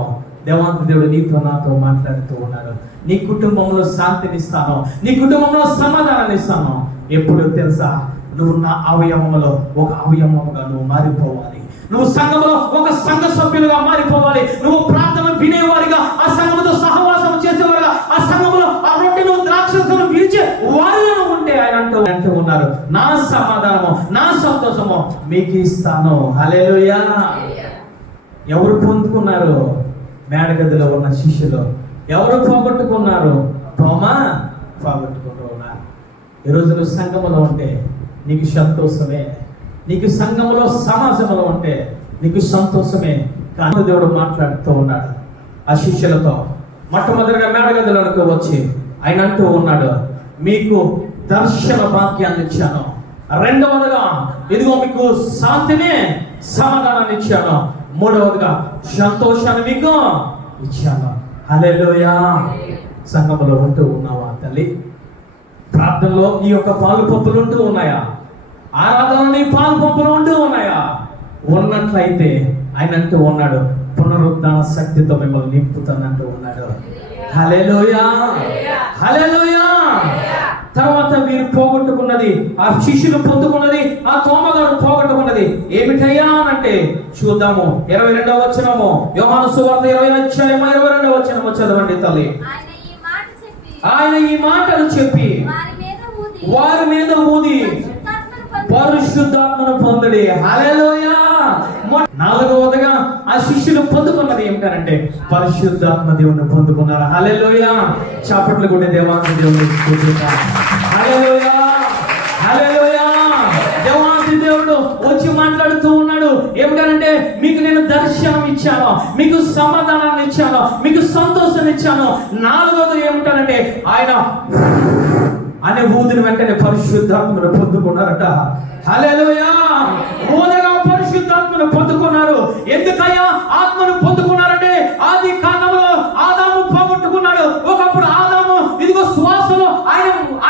దేవాది దేవుడు నీతో నాతో మాట్లాడుతూ ఉన్నాడు, నీ కుటుంబంలో శాంతినిస్తాను, నీ కుటుంబంలో సమాధానాన్ని ఇస్తాను. ఎప్పుడు తెలుసా? నువ్వు నా అవయవంలో ఒక అవయవంగా నువ్వు మారిపోవాలి. నువ్వు సంఘంలో ఒక సంఘ సభ్యులుగా మారిపోవాలి. నువ్వు ప్రార్థన వినేవారిగా, ఆ సంఘంతో సహవాసం చేసేవారుగా, ఆ సంఘంలో ఆ రొట్టెను ద్రాక్షను విరిచే వారిగా ఉంటే ఆయన అంటూ ఉన్నారు, నా సమాధానము నా సంతోషము మీకు ఇస్తాను. హల్లెలూయా. ఎవరు పొందుకున్నారు? మేడగదిలో ఉన్న శిష్యులు. ఎవరు పోగొట్టుకున్నారు? తోమా పోగొట్టుకుంటూ ఉన్నారు. ఈరోజు నువ్వు సంఘములో ఉంటే నీకు సంతోషమే, నీకు సంఘంలో సమాజంలో ఉంటే నీకు సంతోషమే. కానీ దేవుడు మాట్లాడుతూ ఉన్నాడు ఆ శిష్యులతో. మొట్టమొదటిగా మేడగదిలోకి వచ్చి ఆయన అంటూ ఉన్నాడు, మీకు దర్శన భాగ్యాన్ని ఇచ్చాను, రెండవదిగా ఇదిగో మీకు శాంతిని సమాధానాన్ని ఇచ్చాను, మూడవదిగా సంతోషాన్ని మీకు ఇచ్చాను. హల్లెలూయా. సంఘములో ఉంటూ ఉన్నావా తల్లి? ప్రార్థనలో ఈ యొక్క పాలు పంపులు ఉంటూ ఉన్నాయా? ఆరాధనలో పాలు పంపులు ఉంటూ ఉన్నాయా? ఉన్నట్లయితే ఆయన అంటూ ఉన్నాడు, పునరుద్ధాన శక్తితో మిమ్మల్ని నింపుతానంటూ ఉన్నాడు. హల్లెలూయా, హల్లెలూయా. తర్వాత వీరు పోగొట్టుకున్నది, ఆ శిష్యులు పొందుకున్నది, ఆ తోమగారు పోగొట్టుకున్నది ఏమిటయ్యా అంటే చూద్దాము. 22వ వచనము, యోహాను సువార్త 20:22 వచనము చదవండి తల్లి. ఆయన ఈ మాటలు చెప్పి వారి మీద ఊది పరిశుద్ధాత్మను పొందుడి. హల్లెలూయా. నాలుగవదిగా ఆ శిష్యులు పొందుకున్నది ఏమిటంటే పరిశుద్ధాత్మ దేవుని పొందుకున్నారు. హల్లెలూయా. చప్పట్లు కొట్టే దేవాంత దేవుని స్తుతిద్దాం. హల్లెలూయా, హల్లెలూయా. దేవాంత దేవుడు వచ్చి మాట్లాడుతూ ఉన్నాడు ఏమిటంటే మీకు నేను దర్శనం ఇచ్చాను, మీకు సమాధానాన్ని ఇచ్చాను, మీకు సంతోషాన్ని ఇచ్చాను. నాలుగవది ఏమిటంటే ఆయన అనే ఊదిని వెంటనే పరిశుద్ధాత్మను పొందుకున్నారట. హల్లెలూయా. ఊదగా పరిశుద్ధాత్మను పొందుకున్నారు. ఎందుకయ్యా ఆత్మను పొందుకున్నారంటే ఆది కాండంలో ఆదాము పోగొట్టుకున్నాడు. ఒకప్పుడు ఆదాము ఇదిగో శ్వాసలో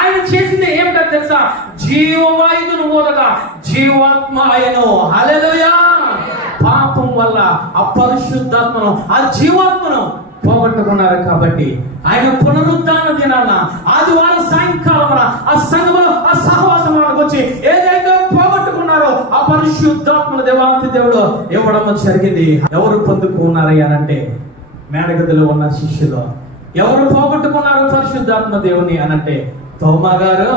ఆయన చేసింది ఏమిటో తెలుసా? జీవవాయువును ఊదగా జీవాత్మ ఆయను. హల్లెలూయా. పాపం వల్ల ఆ పరిశుద్ధాత్మను, ఆ జీవాత్మను పోగొట్టుకున్నారు. కాబట్టి ఆయన పునరుద్ధాన దినాన ఆదివారం సాయంకాలం ఆ సంఘములో ఆ సహవాసంలోకి వచ్చి ఏదైతే పోగొట్టుకున్నారో ఆ పరిశుద్ధాత్మను దేవాంతి దేవుడు ఇవ్వడం జరిగింది. ఎవరు పొందుకున్నారు అనంటే మేడగదిలో ఉన్న శిష్యులు. ఎవరు పోగొట్టుకున్నారు పరిశుద్ధాత్మ దేవుని అనంటే తోమా గారు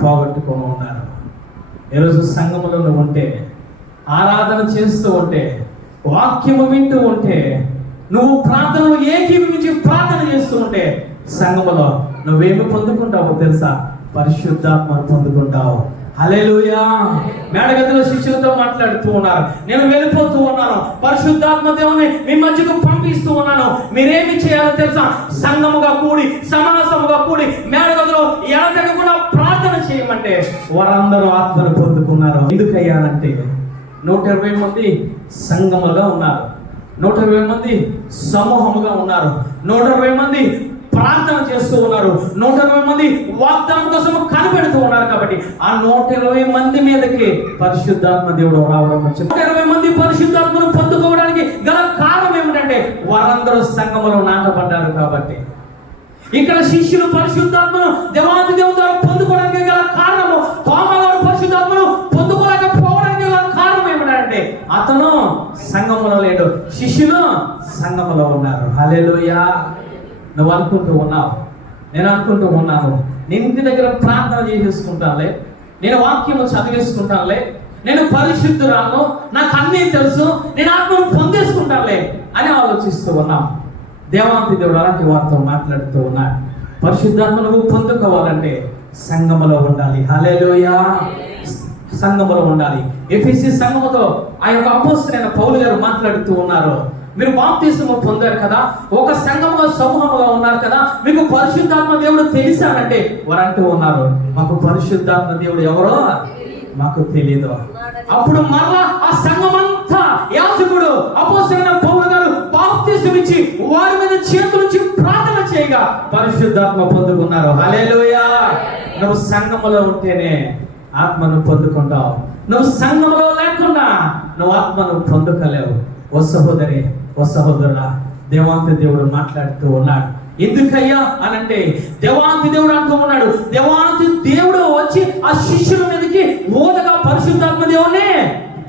పోగొట్టుకుని ఉన్నారు. ఈరోజు సంఘములో నువ్వు ఉంటే, ఆరాధన చేస్తూ ఉంటే, వాక్యము వింటూ ఉంటే, నువ్వు ప్రార్థనలు ఏకీభవించి ప్రార్థన చేస్తూ ఉంటే సంఘములో నువ్వేమి పొందుకుంటావో తెలుసా? పరిశుద్ధాత్మను పొందుకుంటావు. హల్లెలూయా. మేడగదిలో శిష్యులతో మాట్లాడుతూ ఉన్నారు, నేను వెళ్ళిపోతూ ఉన్నాను, పరిశుద్ధాత్మ దేవుని మీ మధ్యకు పంపిస్తూ ఉన్నాను. మీరేమి చేయాలో తెలుసా? సంఘముగా కూడి, సమాసముగా కూడి మేడగదిలో ఎడతెగకుండా ప్రార్థన చేయమంటే వారందరూ ఆత్మను పొందుకున్నారు. ఎందుకయ్యానంటే 120 మంది సంఘములుగా ఉన్నారు, 120 మంది సమూహముగా ఉన్నారు, 120 మంది ప్రార్థన చేస్తూ ఉన్నారు, 120 మంది వాగ్దానం కోసం కనిపెడుతూ ఉన్నారు. కాబట్టి ఆ 120 మంది మీదకి పరిశుద్ధాత్మ దేవుడు రావడం వచ్చింది. 120 మంది పరిశుద్ధాత్మను పొందుకోవడానికి గల కారణం ఏమిటంటే వారందరూ సంఘములో నాటబడ్డారు. కాబట్టి ఇక్కడ శిష్యులు పరిశుద్ధాత్మను దేవాది దేవుని ద్వారా పొందుకోవడానికి గల కారణము, తోమా గారు పరిశుద్ధాత్మను పొందుకోలేకపోవడానికి గల కారణం ఏమిటంటే అతను సంఘములో లేడు, శిష్యులు సంఘములో ఉన్నారు. హల్లెలూయా. నువ్వు అనుకుంటూ ఉన్నావు, నేను అనుకుంటూ ఉన్నాను, నేను ఇంటి దగ్గర ప్రార్థన చేసేసుకుంటానులే, నేను వాక్యము చదివేసుకుంటానులే, నేను పరిశుద్ధురాను, నాకు అన్నీ తెలుసు, నేను ఆత్మను పొందేసుకుంటానులే అని ఆలోచిస్తూ ఉన్నాం. దేవాంతి దేవుడు అలాంటి వారితో మాట్లాడుతూ ఉన్నాడు. పరిశుద్ధాత్మ నువ్వు పొందుకోవాలంటే సంఘములో ఉండాలి. హల్లెలూయా. సంఘములో ఉండాలి. ఎఫెసీ సంఘముతో ఆ యొక్క అపోస్తలుడైన పౌలు గారు మాట్లాడుతూ ఉన్నారు, మీరు బాప్తిస్మము పొందారు కదా, ఒక సంఘముగా సమూహముగా ఉన్నారు కదా, మీకు పరిశుద్ధాత్మ దేవుడు తెలిసానంటే వారు అంటూ ఉన్నారు, మాకు పరిశుద్ధాత్మ దేవుడు ఎవరో మాకు తెలియదు. అప్పుడు మరలా ఆ సంఘమంతా యాజకుడు అపోస్తలుడైన పౌలు గారు బాప్తిస్మం ఇచ్చి వారి మీద చేతులుంచి ప్రార్థన చేయగా పరిశుద్ధాత్మ పొందుకున్నారు. హల్లెలూయా. నువ్వు సంఘములో ఉంటేనే ఆత్మను పొందుకుంటావు. నువ్వు సంఘములో లేకుండా నువ్వు ఆత్మను పొందుకోలేవు. ఓ సహోదరి, ఓ సహోదరుడా, దేవాంతి దేవుడు మాట్లాడుతూ ఉన్నాడు. ఎందుకయ్యా అనంటే దేవాంతి దేవుడు అంటూ ఉన్నాడు, దేవాంతి దేవుడు వచ్చి ఆ శిష్యుల మీదకి ఊదగా పరిశుద్ధాత్మ దేవుని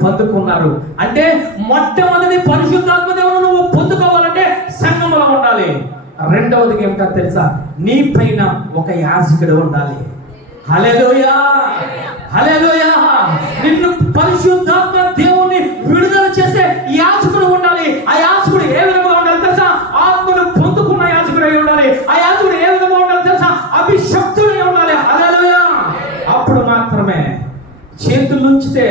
పొందుకున్నారు. అంటే మొట్టమొదటి పరిశుద్ధాత్మ దేవుడు నువ్వు పొందుకోవాలంటే సంఘములో ఉండాలి. రెండవది ఏమిటో తెలుసా? నీ పైన ఒక యాజకుడు ఉండాలి. హల్లెలూయా, హల్లెలూయా. నిన్ను పరిశుద్ధాత్మ దేవుని విడుదల చేసే యాజకుడు ఉండాలి. ఆ యాజకుడు ఏ విధంగా ఉండాలి తెలుసా? ఆత్మను పొందుకున్న యాజకుడు అయి ఉండాలి. ఆ యాజకుడు ఏ విధంగా ఉండాలి తెలుసా? అభిషక్తుడై ఉండాలి. హల్లెలూయా. అప్పుడు మాత్రమే చేతులు ఉంచితే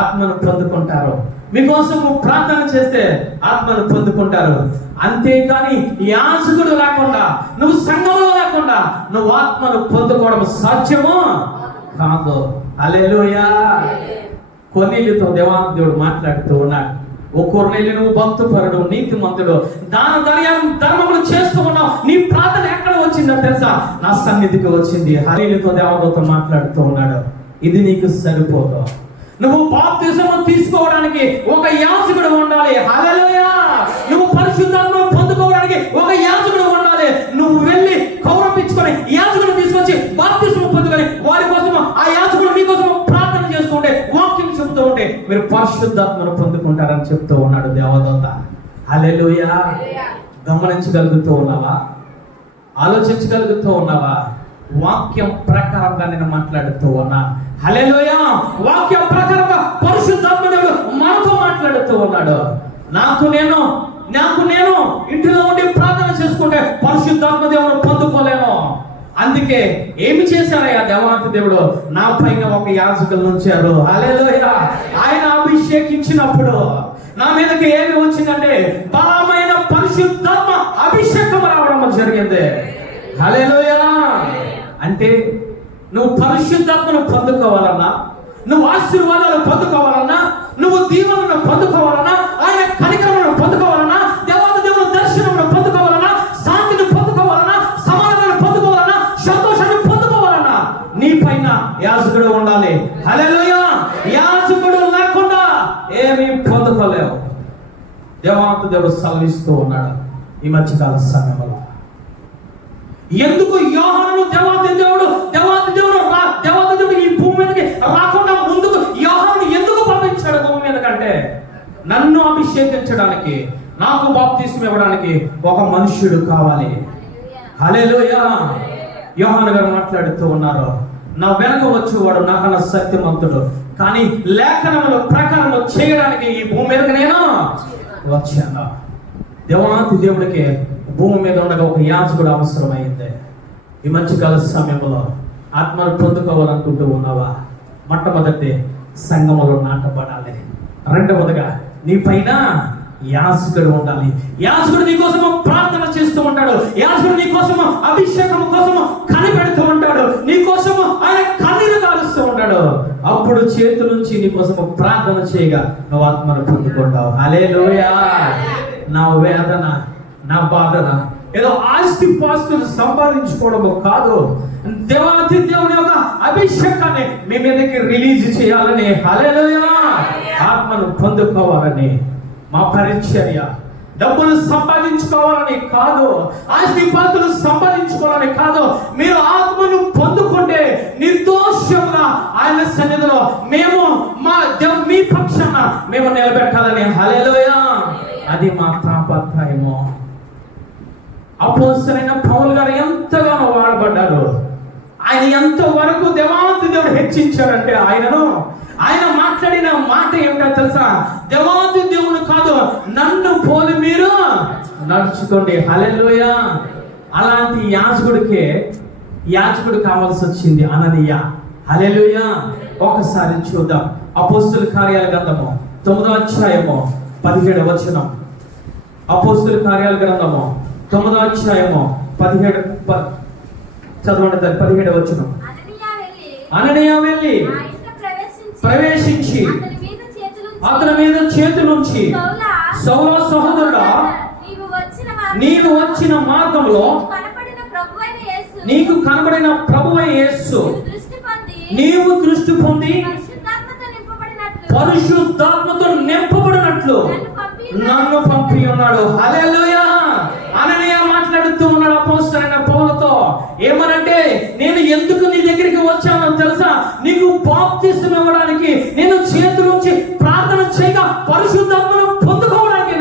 ఆత్మను పొందుకుంటారు. మీకోసం ప్రార్థన చేస్తే ఆత్మను పొందుకుంటారు. అంతేకాని యాజకుడు లేకుండా, నువ్వు సంఘంలో లేకుండా నువ్వు ఆత్మను పొందుకోవడం సాధ్యము కాదు. హల్లెలూయా. కొన్నిటితో దేవాంతి దేవుడు మాట్లాడుతూ ఉన్నాడు. ఓ కొర్నేలి, నువ్వు భక్తుపరుడు, నీతిమంతుడు, ధర్మములు చేస్తూ ఉన్నావు, నీ ప్రార్థన ఎక్కడ వచ్చిందో తెలుసా? నా సన్నిధికి వచ్చింది. హల్లెలూయాతో దేవదూత మాట్లాడుతూ ఉన్నాడు, ఇది నీకు సరిపోదు. నువ్వు బాప్తిజము తీసుకోవడానికి ఒక యాజకుడు ఉండాలి. హల్లెలూయా. నువ్వు పరిశుద్ధాత్మను పొందుకోవడానికి ఒక యాజకుడు ఉండాలి. నువ్వు వెళ్ళి కౌరపించుకొని యాజకుడు తీసుకొచ్చి బాప్తిజము పొందుకొని వారి కోసం ఆ యాజకుడు నీ కోసం ప్రార్థన చేస్తూ ఉంటే, వాక్యం చెప్తూ ఉంటే మీరు పరిశుద్ధాత్మను పొందుకుంటారని చెప్తూ ఉన్నాడు దేవదూత. హల్లెలూయా. గమనించగలుగుతూ ఉన్నావా? ఆలోచించగలుగుతూ ఉన్నావా? వాక్యం ప్రకారంగా నేను మాట్లాడుతూ ఉన్నా. హల్లెలూయా. వాక్యం ప్రకారంగా పరిశుద్ధాత్మ దేవుడు మనతో మాట్లాడుతూ ఉన్నాడు. నాకు నేను ఇంటిలో ఉండి ప్రార్థన చేసుకుంటే పరిశుద్ధాత్మ దేవుడు పొందుకోలేను. అందుకే ఏమి చేశారయ్యా దేవాతి దేవుడు? నా పైన ఒక యాజకులను ఉంచారు. హల్లెలూయా. ఆయన అభిషేకించినప్పుడు నా మీదకి ఏమి వచ్చిందంటే బలమైన పరిశుద్ధాత్మ అభిషేకం రావడం జరిగింది. హల్లెలూయా. అంటే నువ్వు పరిశుద్ధాత్మను పొందుకోవాలన్నా, నువ్వు ఆశీర్వాదాలు పొందుకోవాలన్నా, నువ్వు దీవెనను పొందుకోవాలన్నా, ఆయన కనికరమును పొందుకోవాలన్నా, దేవాది దేవుని దర్శనమును పొందుకోవాలన్నా, శాంతిని పొందుకోవాలన్నా, సమాధానాన్ని పొందుకోవాలన్నా, సంతోషాన్ని పొందుకోవాలన్నా నీ పైన యాజకుడు ఉండాలి. హల్లెలూయా. యాజకుడు లేకుండా ఏమీ పొందుకోలేవు. దేవాది దేవుడు సెలవిస్తూ ఉన్నాడు ఈ మధ్యకాల సమయంలో. ఎందుకు యోహాను దేవాది దేవుడు ఈ భూమి మీదకి రాకుండా ముందుకు యోహాను ఎందుకు పంపించాడు భూమి మీద కంటే, నన్ను అభిషేకించడానికి, నాకు బాప్తిస్మం ఇవ్వడానికి ఒక మనుష్యుడు కావాలి. హల్లెలూయా. యోహాను గారు మాట్లాడుతూ ఉన్నారు, నా వెనక వచ్చేవాడు నాకన్నా సత్యవంతుడు, కానీ లేఖనముల ప్రకారం చేయడానికి ఈ భూమి మీదకి నేను వచ్చాను. దేవాతి దేవుడికి భూమి మీద ఉండగా ఒక యాజకుడు అవసరమైంది. ఈ మధ్యకాల సమయంలో ఆత్మను పొందుకోవాలనుకుంటూ ఉన్నావా? మొట్టమొదటి సంఘములో నాటబడాలి. రెండవదిగా నీ పైన యాజకుడు ఉండాలి. యాజకుడు నీ కోసము ప్రార్థన చేస్తూ ఉంటాడు. యాజకుడు నీ కోసము అభిషేకం కోసము కనిపెడుతూ ఉంటాడు. నీ కోసము ఆయన కన్నీరు కాలుస్తూ ఉంటాడు. అప్పుడు చేతుల నుంచి నీ కోసము ప్రార్థన చేయగా నువ్వు ఆత్మను పొందుకుంటావు. హల్లెలూయా. నా వేదన, నా బాధన ఏదో ఆస్తి పాస్తులు సంపాదించుకోవడము కాదు, దేవాతి దేవుని యొక్క అభిషేకాన్ని మీ మీదకి రిలీజ్ చేయాలని, హల్లెలూయా, ఆత్మను పొందుకోవాలని. మా పరిచర్య డబ్బులు సంపాదించుకోవాలని కాదు, ఆస్తి పాస్తులు సంపాదించుకోవాలని కాదు. మీరు ఆత్మను పొందుకుంటే నిర్దోషంగా ఆయన సన్నిధిలో మేము మీ పక్షాన మేము నిలబెట్టాలని. హల్లెలూయా. అది మా తాపత్రయము. అపోస్తలుడైన పౌలు గారు ఎంతగానో వాడబడ్డారు. ఆయన ఎంతవరకు దేవాది దేవుడు హెచ్చించాడంటే ఆయన మాట్లాడిన మాట ఏమిటో తెలుసా? దేవాది దేవుడు కాదు, నన్ను పోలి మీరు నడుచుకోండి. హల్లెలూయా. అలాంటి యాజకుడు కావాల్సి వచ్చింది అననీయ. హల్లెలూయా. ఒకసారి చూద్దాం. అపోస్తలుల కార్యాల గ్రంథము 9వ అధ్యాయము 17వ వచనం. అపోస్తలుల కార్యాల గ్రంథము 9వ అధ్యాయము 17వ వచనం. అననీయ వెళ్ళి ప్రవేశించి అతని మీద చేతులుంచి, సౌలా సహోదరుడా, నీవు వచ్చిన మార్గంలో నీకు కనబడిన ప్రభువైన యేసు నీవు దృష్టి పొంది పరిశుద్ధాత్మతో నింపబడినట్లు నన్ను పంపి ఉన్నాడు. హల్లెలూయా. అననీయ మాట్లాడుతూ ఉన్నాడు అపోస్తలుడైన పౌలుతో. ఏమనంటే, నేను ఎందుకు నీ దగ్గరికి వచ్చానో తెలుసా? నీకు బాప్తిస్మం ఇవ్వడానికి, నేను చేతులుంచి ప్రార్థన చేయగా పరిశుద్ధాత్మను పొందుకోవడానికి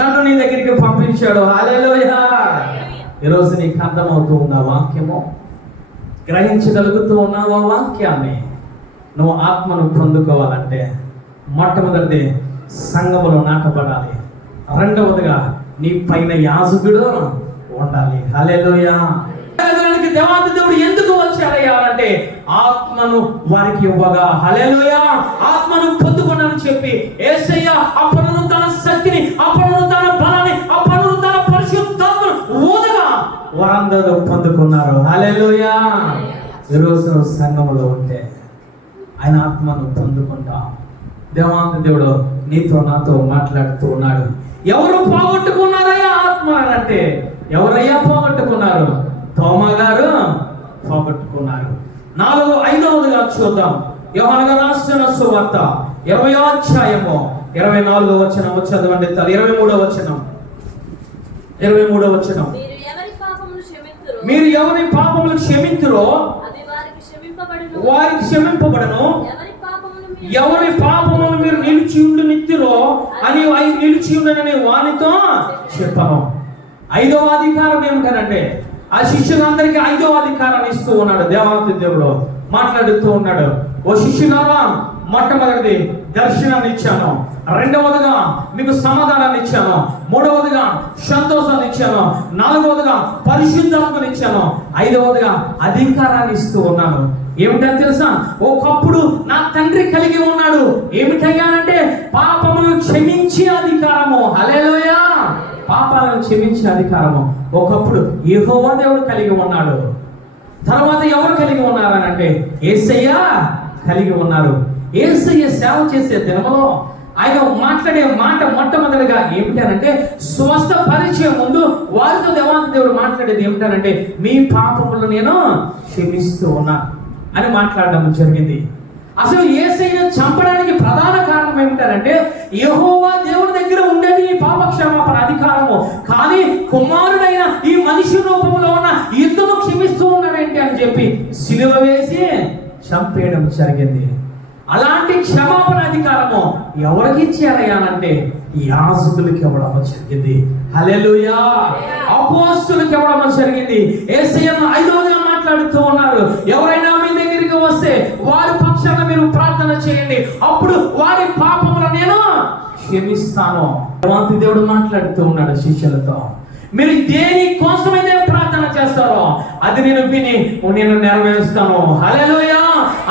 నన్ను నీ దగ్గరికి పంపించాడు. హల్లెలూయా. ఈరోజు నీకు అర్థమవుతూ ఉందా వాక్యము? గ్రహించగలుగుతూ ఉన్నావా వాక్యాన్ని? నువ్వు ఆత్మను పొందుకోవాలంటే మొట్టమొదటిది సంఘములో నాటబడాలి. రెండవదిగా నీ పైన యాజకుడు ఉండాలి. హల్లెలూయా. దేవాది దేవుడు ఎందుకు వచ్చారయ్యా అంటే ఆత్మను వారికి ఇవ్వగా. హల్లెలూయా. ఆత్మను పొందుకోనని చెప్పి యేసయ్య అప్పుడు తన శక్తిని, అప్పుడు తన బలాన్ని, అప్పుడు తన పరిశుద్ధాత్మను ఊదగా వారందరూ పొందుకున్నారు. హల్లెలూయా. ఈరోజు సంఘములో ఉంటే ఆయన ఆత్మను పొందుకుంటాం. దేవాది దేవుడు నీతో నాతో మాట్లాడుతూ ఉన్నాడు. ఎవరు పోగొట్టుకున్నారయ్యా ఆత్మ అంటే? ఎవరయ్యా పోగొట్టుకున్నారు? తోమా గారు పోగొట్టుకున్నారు. 5వదిగా చూద్దాం. యోహాను గారు రాసిన సువార్త 20వ అధ్యాయము 24వ వచనం చదవండి. 23వ వచనం. మీరు ఎవరి పాపములు క్షమింతురో వారికి క్షమింపబడును, ఎవరి పాపములు మీరు నిలిచి ఉండు నిత్తురో అని నిలిచి ఉండనని వానితో చెప్పను. 5వ అధికారం ఏమిటనంటే, ఆ శిష్యులందరికీ 5వ అధికారాన్ని ఇస్తూ ఉన్నాడు. దేవాతి దేవుడు మాట్లాడుతూ ఉన్నాడు. ఓ శిష్యులారా, మొట్టమొదటిది దర్శనాన్ని ఇచ్చాను, 2వదిగా మీకు సమాధానాన్ని ఇచ్చాను, 3వదిగా సంతోషాన్ని ఇచ్చాను, 4వదిగా పరిశుద్ధాత్మని ఇచ్చాను, 5వదిగా అధికారాన్ని ఇస్తూ ఉన్నాను. ఏమిటని తెలుసా? ఒకప్పుడు నా తండ్రి కలిగి ఉన్నాడు. ఏమిటయ్యానంటే పాపమును క్షమించే అధికారము. హల్లెలూయా! పాపాలను క్షమించే అధికారము ఒకప్పుడు యెహోవా దేవుడు కలిగి ఉన్నాడు. తర్వాత ఎవరు కలిగి ఉన్నారనంటే యేసయ్య కలిగి ఉన్నారు. యేసయ్య సేవ చేసే దినములో ఆయన మాట్లాడే మాట మొట్టమొదటిగా ఏమిటనంటే, స్వస్థ పరిచయం ముందు వారితో దేవాతి దేవుడు మాట్లాడేది ఏమిటనంటే, మీ పాపములు నేను క్షమిస్తూ ఉన్నా అని మాట్లాడడం జరిగింది. అసలు యేసయ్యను చంపడానికి ప్రధాన కారణం ఏమిటంటే, యెహోవా దేవుడి దగ్గర ఉండేది ఈ పాప క్షమాపణ అధికారము. కానీ కుమారుడైన ఈ మనిషి రూపంలో ఉన్న ఇతను క్షమిస్తూ ఉన్నాడేంటి అని చెప్పి సిలువ వేసి చంపేయడం జరిగింది. అలాంటి క్షమాపణ అధికారము ఎవరికి ఇచ్చారయ్యానంటే యాజకులకి ఇవ్వడం జరిగింది. హల్లెలూయా! అపోస్తలులకు ఇవ్వడం జరిగింది. యేసయ్యను 5వదిగా మాట్లాడుతూ ఉన్నారు. ఎవరైనా మీ దగ్గరికి వస్తే వారి పక్షాన మీరు ప్రార్థన చేయండి, అప్పుడు వారి పాపములను నేను క్షమిస్తాను. దేవాతి దేవుడు మాట్లాడుతూ ఉన్నాడు శిష్యులతో. మీరు దేని కోసమైతే ప్రార్థన చేస్తారో అది నేను విని నేను నెరవేరుస్తాను. హల్లెలూయా!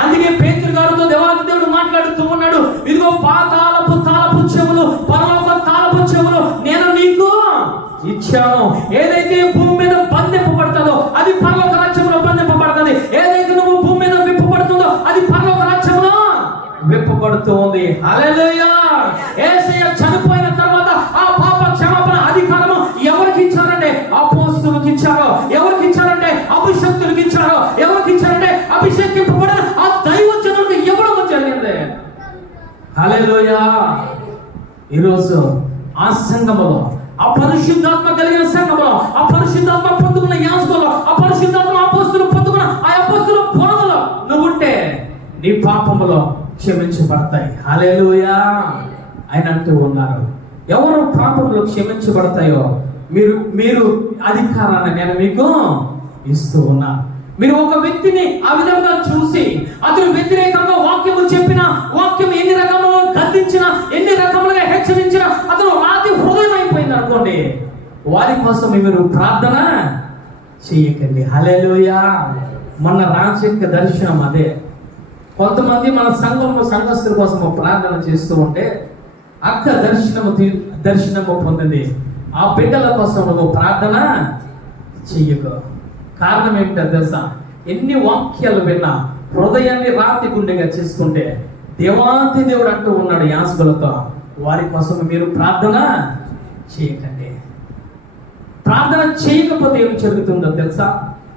అందుకే పేతురు గారితో దేవాతి దేవుడు మాట్లాడుతూ ఉన్నాడు. ఇదిగో పాతాళపు తాళపు చెవులు, పరలోక తాళపు చెవులు నేను నీకు ఇచ్చాను. ఏదైతే భూమి మీద బంధింపబడుతుందో అది పరలోక రాజ్యంలో బంధింపబడుతుంది. ఏదైతే నువ్వు భూమి మీద విప్పబడుతుందో అది పరలోక రాజ్యంలో విప్పబడుతూ ఉంది. హల్లెలూయా! యేసయ్య చనిపోయిన తర్వాత ఆ పాప క్షమాపణ అధికారము ఎవరికి ఇచ్చారంటే అపోస్తలులకు ఇచ్చారు. ఎవరికి ఇచ్చారంటే అభిషక్తులకు ఇచ్చారు. ఎవరికి ఇచ్చారంటే అభిషేకింపబడిన ఆ దైవజనులకు ఇవ్వడం జరిగింది. హల్లెలూయా! ఈరోజు ఆ సంఘములో, ఆ పరిశుద్ధాత్మ కలిగిన సంఘములో, ఆ పరిశుద్ధాత్మ పొందుకున్న యాజకులు, ఆ పరిశుద్ధాత్మ అపోస్తలు పొందుకున్న ఆ అపోస్తలు బోధలో నువ్వుంటే నీ పాపములో క్షమించబడతాయి. హల్లెలూయా! ఆయన అంటూ ఉన్నారు, ఎవరు పాపములు క్షమించబడతాయో మీరు అధికారాన్ని నేను మీకు ఇస్తూ ఉన్నా. మీరు ఒక వ్యక్తిని ఆ విధంగా చూసి అతను వ్యతిరేకంగా వాక్యము చెప్పిన, వాక్యం ఎన్ని రకములుగా గద్దించిన, ఎన్ని రకములుగా హెచ్చరించిన అతను రాతి హృదయం అయిపోయింది అనుకోండి, వారి కోసం మీరు ప్రార్థన చేయకండి. హల్లెలూయా! మొన్న రాజకీయ దర్శనం అదే. కొంతమంది మన సంఘస్థుల కోసం ప్రార్థన చేస్తూ ఉంటే అక్క దర్శనము పొందింది, ఆ బిడ్డల కోసం నువ్వు ప్రార్థన చెయ్యకు. కారణం ఏమిటో తెలుసా? ఎన్ని వాక్యాలు విన్నా హృదయాన్ని రాతి గుండెగా చేసుకుంటే దేవాతి దేవుడు అంటూ ఉన్నాడు యాజకులతో, వారి కోసం మీరు ప్రార్థన చేయకండి. ప్రార్థన చేయకపోతే ఏం జరుగుతుందో తెలుసా?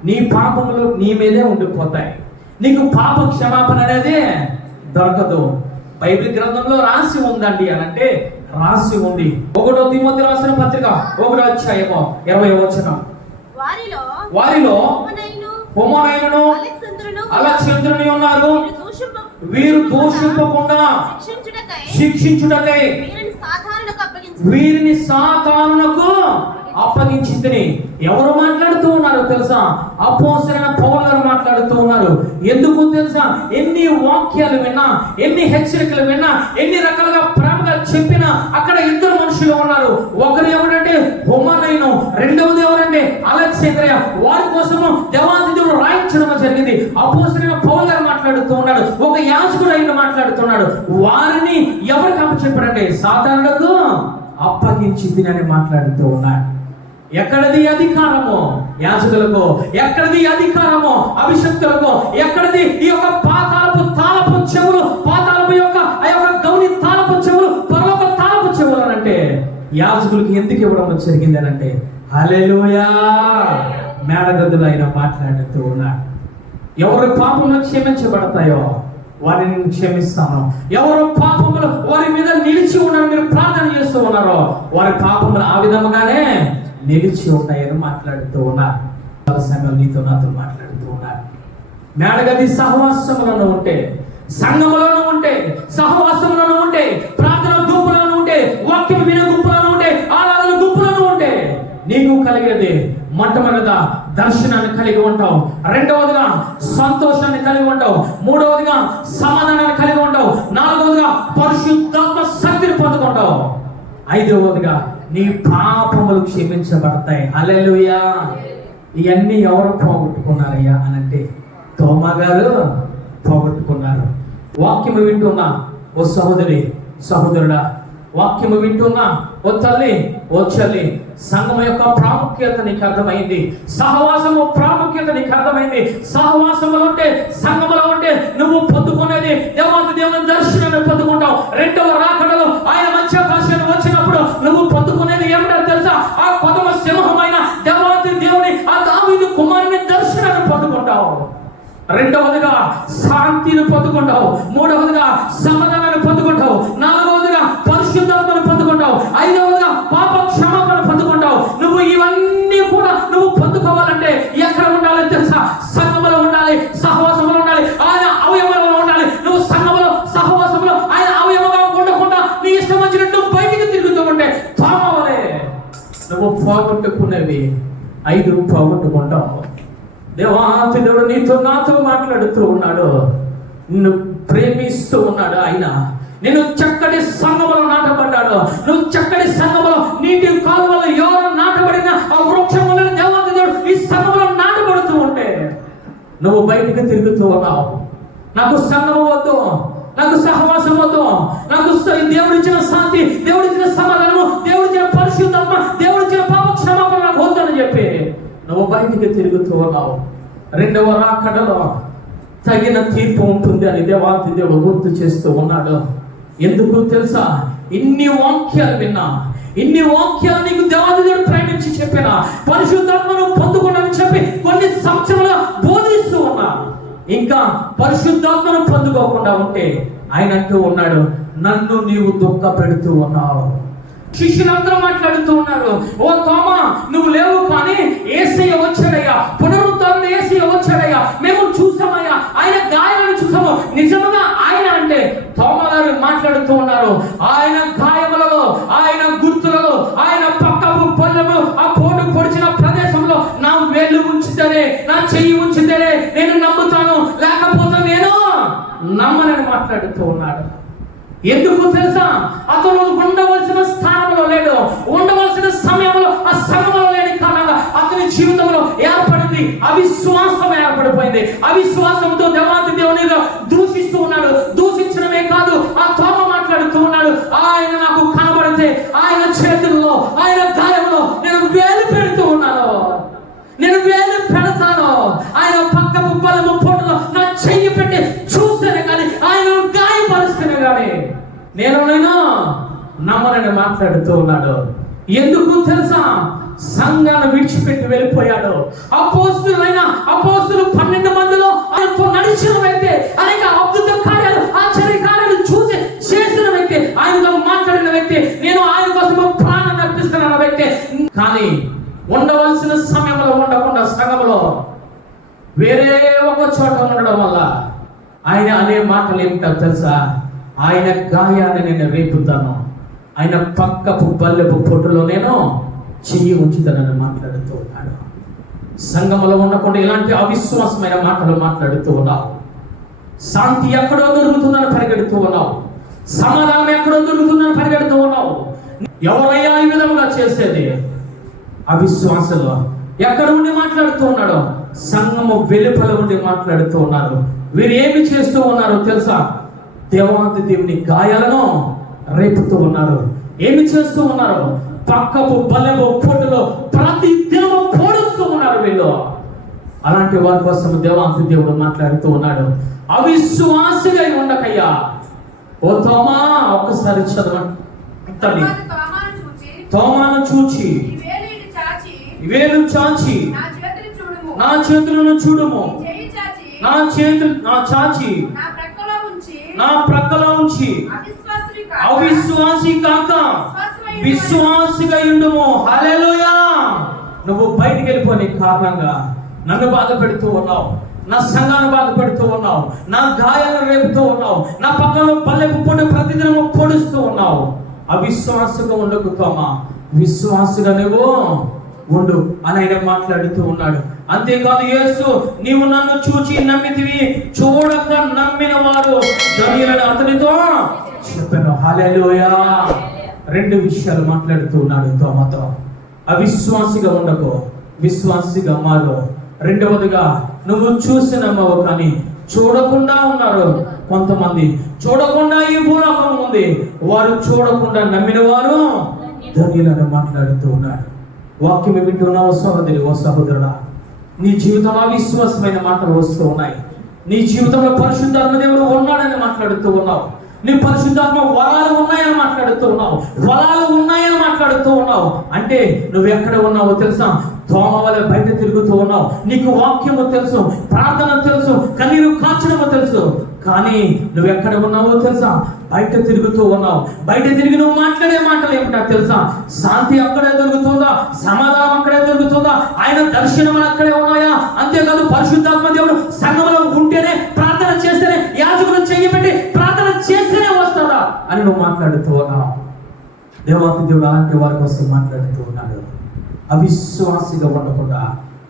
నీ పాపములు నీ మీదే ఉండిపోతాయి. నీకు పాప క్షమాపణ అనేది దొరకదు. బైబిల్ గ్రంథంలో రాసి ఉందండి అని అంటే రాసి ఉంది. 1 తిమోతి రాసిన పత్రిక 1వ అధ్యాయము 20వ వచనం. వారిలో హోమనైనను అలెగ్జాంద్రుని ఉన్నారు. వీరు దూషింపకుండా శిక్షించుటకై వీరిని సాతానునకు అప్పగించింది. ఎవరు మాట్లాడుతూ ఉన్నారు తెలుసా? అపోస్తలుడైన పౌలు గారు మాట్లాడుతూ ఉన్నారు. ఎందుకు తెలుసా? ఎన్ని వాక్యాలు విన్నా, ఎన్ని హెచ్చరికలు విన్నా, ఎన్ని రకాలుగా ప్రేమగా చెప్పినా అక్కడ ఇద్దరు మనుషులు ఉన్నారు. ఒకరు ఎవరంటే హోమనైను, రెండవది ఎవరంటే అలెగ్జాంద్రియ. వారి కోసము దేవాది దేవుడు రాయించడం జరిగింది. అపోస్తలుడైన పౌలు గారు మాట్లాడుతూ ఉన్నాడు, ఒక యాజకుడు అయిన మాట్లాడుతున్నాడు. వారిని ఎవరికి అప్పచెప్పారంటే సాతానులకు అప్పగించింది అని మాట్లాడుతూ ఉన్నాడు. ఎక్కడది అధికారము? యాజకులకు. ఎక్కడది అధికారము? అభిషక్తులకు. ఎక్కడది ఈ యొక్క పాతాళపు తాళపు చెవులు, పాతాళపు యొక్క ఆ యొక్క గౌని తాళపు చెవులు, పరలోక యాజకులకి ఎందుకు ఇవ్వడం జరిగింది అని అంటే, హల్లెలూయా, మేడగదులు ఆయన మాట్లాడుతూ ఉన్నాడు. ఎవరి పాపములు క్షమించబడతాయో వారిని నేను క్షమిస్తాను. ఎవరు పాపములు వారి మీద నిలిచి ఉన్నారు, మీరు ప్రార్థన చేస్తూ ఉన్నారో వారి పాపములు ఆ విధముగానే నిలిచి ఉంటాయని మాట్లాడుతూ ఉన్నారు. సంఘం నీతో నాతో మాట్లాడుతూ ఉన్నారు. మేడగది సహవాసములను ఉంటే, సంఘములను ఉంటే, సహవాసములను ఉంటే, ప్రార్థన గుంపులను ఉంటే, వాక్యం వినే గుంపులను ఉంటే, ఆరాధన గుంపులను ఉంటే నీకు కలిగేది మొట్టమొదటిగా దర్శనాన్ని కలిగి ఉంటావు, రెండవదిగా సంతోషాన్ని కలిగి ఉంటావు, మూడవదిగా సమాధానాన్ని కలిగి ఉంటావు, నాలుగవదిగా పరిశుద్ధాత్మ శక్తిని పొందుకుంటావు, ఐదవదిగా నీ పాపములు క్షమించబడతాయి. హల్లెలూయా. ఇవన్నీ ఎవరు పోగొట్టుకున్నారయ్యా అని అంటే తోమా గారు పోగొట్టుకున్నారు. వాక్యము వింటున్నా ఓ సహోదరి, సహోదరుడా, వాక్యము వింటున్నా ఓ తల్లి, ఓ చెల్లి, సంఘం యొక్క ప్రాముఖ్యత నీకు అర్థమైంది, సహవాసము ప్రాముఖ్యత నీకు అర్థమైంది. సహవాసములు ఉంటే, సంఘములో ఉంటే నువ్వు పొందుకునేది దేవాది దేవుని దర్శనాన్ని పొందుకుంటావు. రెండవ రాకడలో ఆయన మధ్యాకాశాన్ని వచ్చినప్పుడు నువ్వు పొందుకునేది ఏమిటో తెలుసా? ఆ కొదమ సింహమైన దేవాది దేవుని, ఆ దావీదు కుమారుని దర్శనాన్ని పొందుకుంటావు. రెండవదిగా శాంతిని పొందుకుంటావు, మూడవదిగా సమాధానాన్ని పొందుకుంటావు, నాలుగవదిగా పరిశుద్ధాత్మను పొందుకుంటావు, ఐదవదిగా పాప క్షమాపణ పొందుకుంటావు. నువ్వు ఇవన్నీ కూడా నువ్వు పొందుకోవాలంటే ఎక్కడ ఉండాలి తెలుసా? సంఘములో ఉండాలి, సహవాసంలో ఉండాలి, ఆయన అవయవంలో ఉండాలి. నువ్వు సంఘములో సహవాసంలో ఆయన అవయవంగా ఉండకుండా నీ ఇష్టం వచ్చినట్టు బయటికి తిరుగుతూ ఉంటే పాపవలే నువ్వు పోగొట్టుకునేవి 5 పోగొట్టుకుంటావు. దేవాతి దేవుడు నీతో నాతో మాట్లాడుతూ ఉన్నాడు, నిన్ను ప్రేమిస్తూ ఉన్నాడు. ఆయన నేను చక్కటి సంఘములో నాటబడ్డాడు. నువ్వు చక్కటి సంఘములో నీటి కాలువలో ఎవరు నాటబడిన ఆ వృక్షములను దేవాతి దేవుడు ఈ సంఘములో నాటబడుతూ ఉంటే నువ్వు బయటికి తిరుగుతూ ఉన్నావు. నాకు సంఘము వద్దు, నాకు సహవాసం వద్దు, నాకు దేవుడిచ్చిన శాంతి, దేవుడిచ్చిన సమాధానము, దేవుడిచ్చిన పరిశుద్ధాత్మ, దేవుడిచ్చిన పాప క్షమాపణ నాకు వద్దని చెప్పి నువ్వు బయటికి తిరుగుతూ ఉన్నావు. రెండవ రాకడలో తగిన తీర్పు ఉంటుంది అని దేవాతి దేవుడు గుర్తు చేస్తూ ఉన్నాడు. ఎందుకు తెలుసా? ఇన్ని వాక్యాలు విన్నా, ఇన్ని వాక్యాలు నీకు దేవాతి దేవుడు ప్రేమించి చెప్పినా, పరిశుద్ధాత్మను పొందుకోవడానికి చెప్పి కొన్ని సంవత్సరాలు బోధిస్తూ ఉన్నా, ఇంకా పరిశుద్ధాత్మను పొందుకోకుండా ఉంటే ఆయన అంటూ ఉన్నాడు, నన్ను నీవు దుఃఖ పెడుతూ ఉన్నావు. శిష్యులందరూ మాట్లాడుతూ ఉన్నారు, ఓ తోమా నువ్వు లేవు కానీ యేసయ్య వచ్చాడయ్యా, పునరుద్ధరణ యేసయ్య వచ్చాడయ్యా, మేము చూసామయ్యా, ఆయన గాయాలను చూసాము. నిజంగా ఆయన అంటే తోమా గారు మాట్లాడుతూ ఉన్నారు, ఆయన గాయములలో, ఆయన గుర్తులలో, ఆయన పక్కపు పళ్ళము, ఆ పోటు పొడిచిన ప్రదేశంలో నా వేళ్ళు ఉంచితేనే, నా చెయ్యి ఉంచితేనే నేను నమ్ముతాను, లేకపోతే నేను నమ్మనని మాట్లాడుతూ ఉన్నాడు. ఎందుకు తెలుసా? అతను ఉండవలసిన స్థానంలో లేడు, ఉండవలసిన సమయంలో ఆ సమయంలో లేని కారణంగా అతని జీవితంలో ఏర్పడింది అవిశ్వాసం ఏర్పడిపోయింది. అవిశ్వాసంతో దేవాతి దేవుని దూషిస్తూ ఉన్నాడు. దూషించడమే కాదు, ఆ తోమ మాట్లాడుతూ ఉన్నాడు, ఆయన నాకు కనబడితే ఆయన చేతుల్లో, ఆయన గాయంలో నేను వేలు పెడుతూ ఉన్నాను, నేను వేలు పెడతాను, ఆయన పక్కపు బలము పొట్టులో నా చెయ్యి పెట్టి చూస్తేనే కానీ, ఆయన గాయపరుస్తేనే కానీ నేనైనా నమ్మనని మాట్లాడుతూ ఉన్నాడు. ఎందుకు తెలుసా? సంఘాన్ని విడిచిపెట్టి వెళ్ళిపోయాడు. అపోస్తులైన అపోస్తులు 12 మందిలో ఆయనతో నడిచిన వ్యక్తి, అనేక అద్భుత కార్యాలు, ఆశ్చర్య కార్యాలు చూసి చేసిన వ్యక్తి, ఆయనతో మాట్లాడిన వ్యక్తి, నేను ఆయన కోసం ప్రాణాన్ని అర్పిస్తున్న వ్యక్తి. కానీ ఉండవలసిన సమయంలో ఉండకుండా సంఘంలో వేరే ఒక చోట ఉండడం వల్ల ఆయన అనే మాటలు ఏమిటో తెలుసా? ఆయన గాయాన్ని నేను రేపుతాను, ఆయన పక్కపు బల్లెపు పొట్టులో నేను చెయ్యి ఉంచుతానని మాట్లాడుతూ ఉన్నాడు. సంఘములో ఉండకుండా ఇలాంటి అవిశ్వాసమైన మాటలు మాట్లాడుతూ ఉన్నావు. శాంతి ఎక్కడో దొరుకుతుందని పరిగెడుతూ ఉన్నావు, సమాధానం ఎక్కడో దొరుకుతుందని పరిగెడుతూ ఉన్నావు. ఎవరయ్యా ఈ విధంగా చేసేది? అవిశ్వాసంలో ఎక్కడ ఉండి మాట్లాడుతూ ఉన్నాడో సంఘము వెలుపల ఉండి మాట్లాడుతూ ఉన్నారు. వీరు ఏమి చేస్తూ ఉన్నారో తెలుసా? దేవాది దేవుని గాయాలను రేపుతూ ఉన్నారు. ఏమి చేస్తూ ఉన్నారు? పక్కపు బలము పొట్టులో ప్రతి దినము పోడుస్తూ ఉన్నారు వీళ్ళు. అలాంటి వారి కోసం దేవాది దేవుడు మాట్లాడుతూ ఉన్నాడు, అవిశ్వాసిగా ఉండకయ్యా. ఓ తోమా, ఒక్కసారి చదవండి. తోమాను చూచి ఈ వేలు ఇటు చాచి వేలు చాచి నా చేతులు చూడుము. నా చేతులను చూడుము, ఈ చెయ్యి చాచి నా చాచి నా ప్రక్కలో ఉంచి నా ప్రక్కలో ఉంచి అవిశ్వాసి కాక విశ్వాసిగా ఉండుము. హల్లెలూయా. నువ్వు బయటికి వెళ్ళిపోని కారణంగా నన్ను బాధ పెడుతూ ఉన్నావు, నా సంఘాన్ని బాధ పెడుతూ ఉన్నావు, నా గాయాలను రేపుతూ ఉన్నావు, నా పక్కన పల్లెపు పొడి ప్రతిదినము పొడుస్తూ ఉన్నావు. అవిశ్వాసగా ఉండకు తోమా, విశ్వాసగా నువ్వు ఉండు అని ఆయన మాట్లాడుతూ ఉన్నాడు. అంతేకాదు, యేసు నీవు నన్ను చూచి నమ్మితివి, చూడక నమ్మిన వారు ధన్యులని అతనితో చెప్పాను. హల్లెలూయా. రెండు విషయాలు మాట్లాడుతూ ఉన్నాడు తోమాతో. అవిశ్వాసిగా ఉండకు, విశ్వాసిగా మారు. రెండవదిగా, నువ్వు చూసి నమ్మవు కానీ చూడకుండా ఉన్నారు కొంతమంది. చూడకుండా ఈ భూలోకం ఉంది, వారు చూడకుండా నమ్మిన వారు ధన్యులని మాట్లాడుతూ ఉన్నాడు. వాక్యం వింటున్నావు సహోదరి, ఓ సహోదరుడా, నీ జీవితంలో అవిశ్వాసమైన మాటలు వస్తూ ఉన్నాయి. నీ జీవితంలో పరిశుద్ధాత్మ దేవుడు ఉన్నాడని మాట్లాడుతూ ఉన్నావు. నీ పరిశుద్ధాత్మ వరాలు ఉన్నాయని మాట్లాడుతూ ఉన్నావు, వరాలు ఉన్నాయని మాట్లాడుతూ ఉన్నావు. అంటే నువ్వు ఎక్కడ ఉన్నావో తెలుసా? దోమ వల్ల బయట తిరుగుతూ ఉన్నావు. నీకు వాక్యము తెలుసు, ప్రార్థన తెలుసు, కన్నీరు కాచడము తెలుసు, కానీ నువ్వు ఎక్కడ ఉన్నావో తెలుసా? బయట తిరుగుతూ ఉన్నావు. బయట తిరిగి నువ్వు మాట్లాడే మాటలు ఏమిటో తెలుసా? శాంతి అక్కడే దొరుకుతుందా? సమాధానం అక్కడే దొరుకుతుందా? ఆయన దర్శనం అక్కడే ఉన్నాయా? అంతేకాదు, పరిశుద్ధాత్మ దేవుడు సంఘంలో ఉంటేనే, ప్రార్థన చేస్తేనే, యాజకులు చెయ్యబెట్టి ప్రార్థన చేస్తేనే వస్తాడా అని నువ్వు మాట్లాడుతూ ఉన్నావు. దేవాతి దేవుడు అలాంటి వారి కోసం మాట్లాడుతూ ఉన్నాడు. అవిశ్వాసిగా ఉండకుండా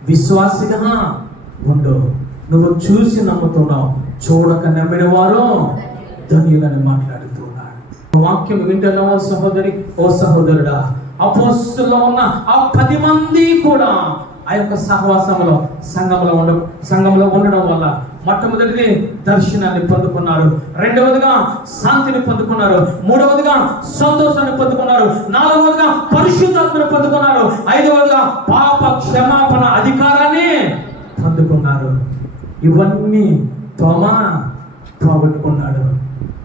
విశ్వాసిగా ఉండు. నువ్వు చూసి నమ్ముతున్నావు, చూడక నమ్మిన వారు ధన్యులని మాట్లాడుతున్నాడు. వాక్యం వింటున్నావు సహోదరి, ఓ సహోదరుడా, అపోస్తలులో ఉన్న ఆ 10 మంది కూడా ఆ యొక్క సహవాసంలో సంఘంలో ఉండడం వల్ల మొట్టమొదటిది దర్శనాన్ని పొందుకున్నారు, రెండవదిగా శాంతిని పొందుకున్నారు, మూడవదిగా సంతోషాన్ని పొందుకున్నారు, నాలుగవదిగా పరిశుద్ధాత్మను పొందుకున్నారు, ఐదవదిగా పాప క్షమాపణ అధికారాన్ని పొందుకున్నారు. ఇవన్నీ తోమా పోగొట్టుకున్నాడు.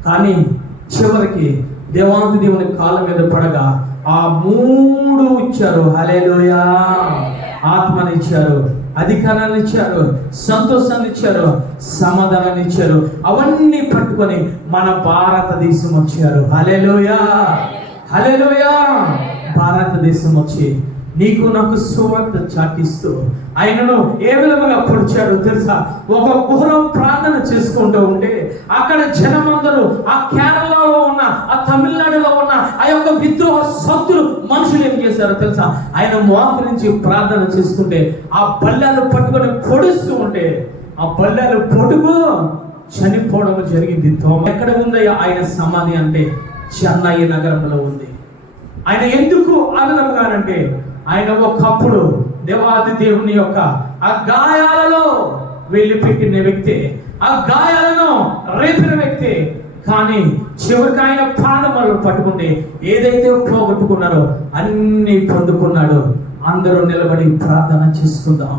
కానీ చివరికి దేవాది దేవుని కాళ్ళ మీద పడగా ఆ 3 ఇచ్చారు. హల్లెలూయా. ఆత్మని ఇచ్చారు, అధికారాన్ని ఇచ్చారు, సంతోషాన్ని ఇచ్చారు, సమాధానాన్ని ఇచ్చారు. అవన్నీ పట్టుకొని మన భారతదేశం వచ్చారు. హల్లెలూయా, హల్లెలూయా. భారతదేశం వచ్చి నీకు నాకు సువార్త చాటిస్తూ ఆయనను ఏ విధంగా పొడిచాడు తెలుసా? ఒక గుహలో ప్రార్థన చేసుకుంటూ ఉంటే అక్కడ జనమందరూ, ఆ కేరళలో ఉన్న, ఆ తమిళనాడులో ఉన్న ఆ యొక్క విద్రోహ శక్తులు మనుషులు ఏం చేశారో తెలుసా? ఆయన మోకరించి ప్రార్థన చేసుకుంటే ఆ బల్లాలు పట్టుకొని పొడుస్తూ ఉంటే ఆ బల్లాలు పొడుగు చనిపోవడం జరిగింది. ఎక్కడ ఉంది ఆయన సమాధి అంటే చెన్నై నగరంలో ఉంది. ఆయన ఎందుకు ఆనందంగానంటే ఆయన ఒకప్పుడు దేవాది దేవుని యొక్క ఆ గాయాలలో వెళ్ళి పెట్టిన వ్యక్తి, ఆ గాయాలను రేపిన వ్యక్తి. కానీ చివరికి ఆయన పాదములు పట్టుకుంటే ఏదైతే పోగొట్టుకున్నారో అన్ని పొందుకున్నాడు. అందరూ నిలబడి ప్రార్థన చేసుకుందాం.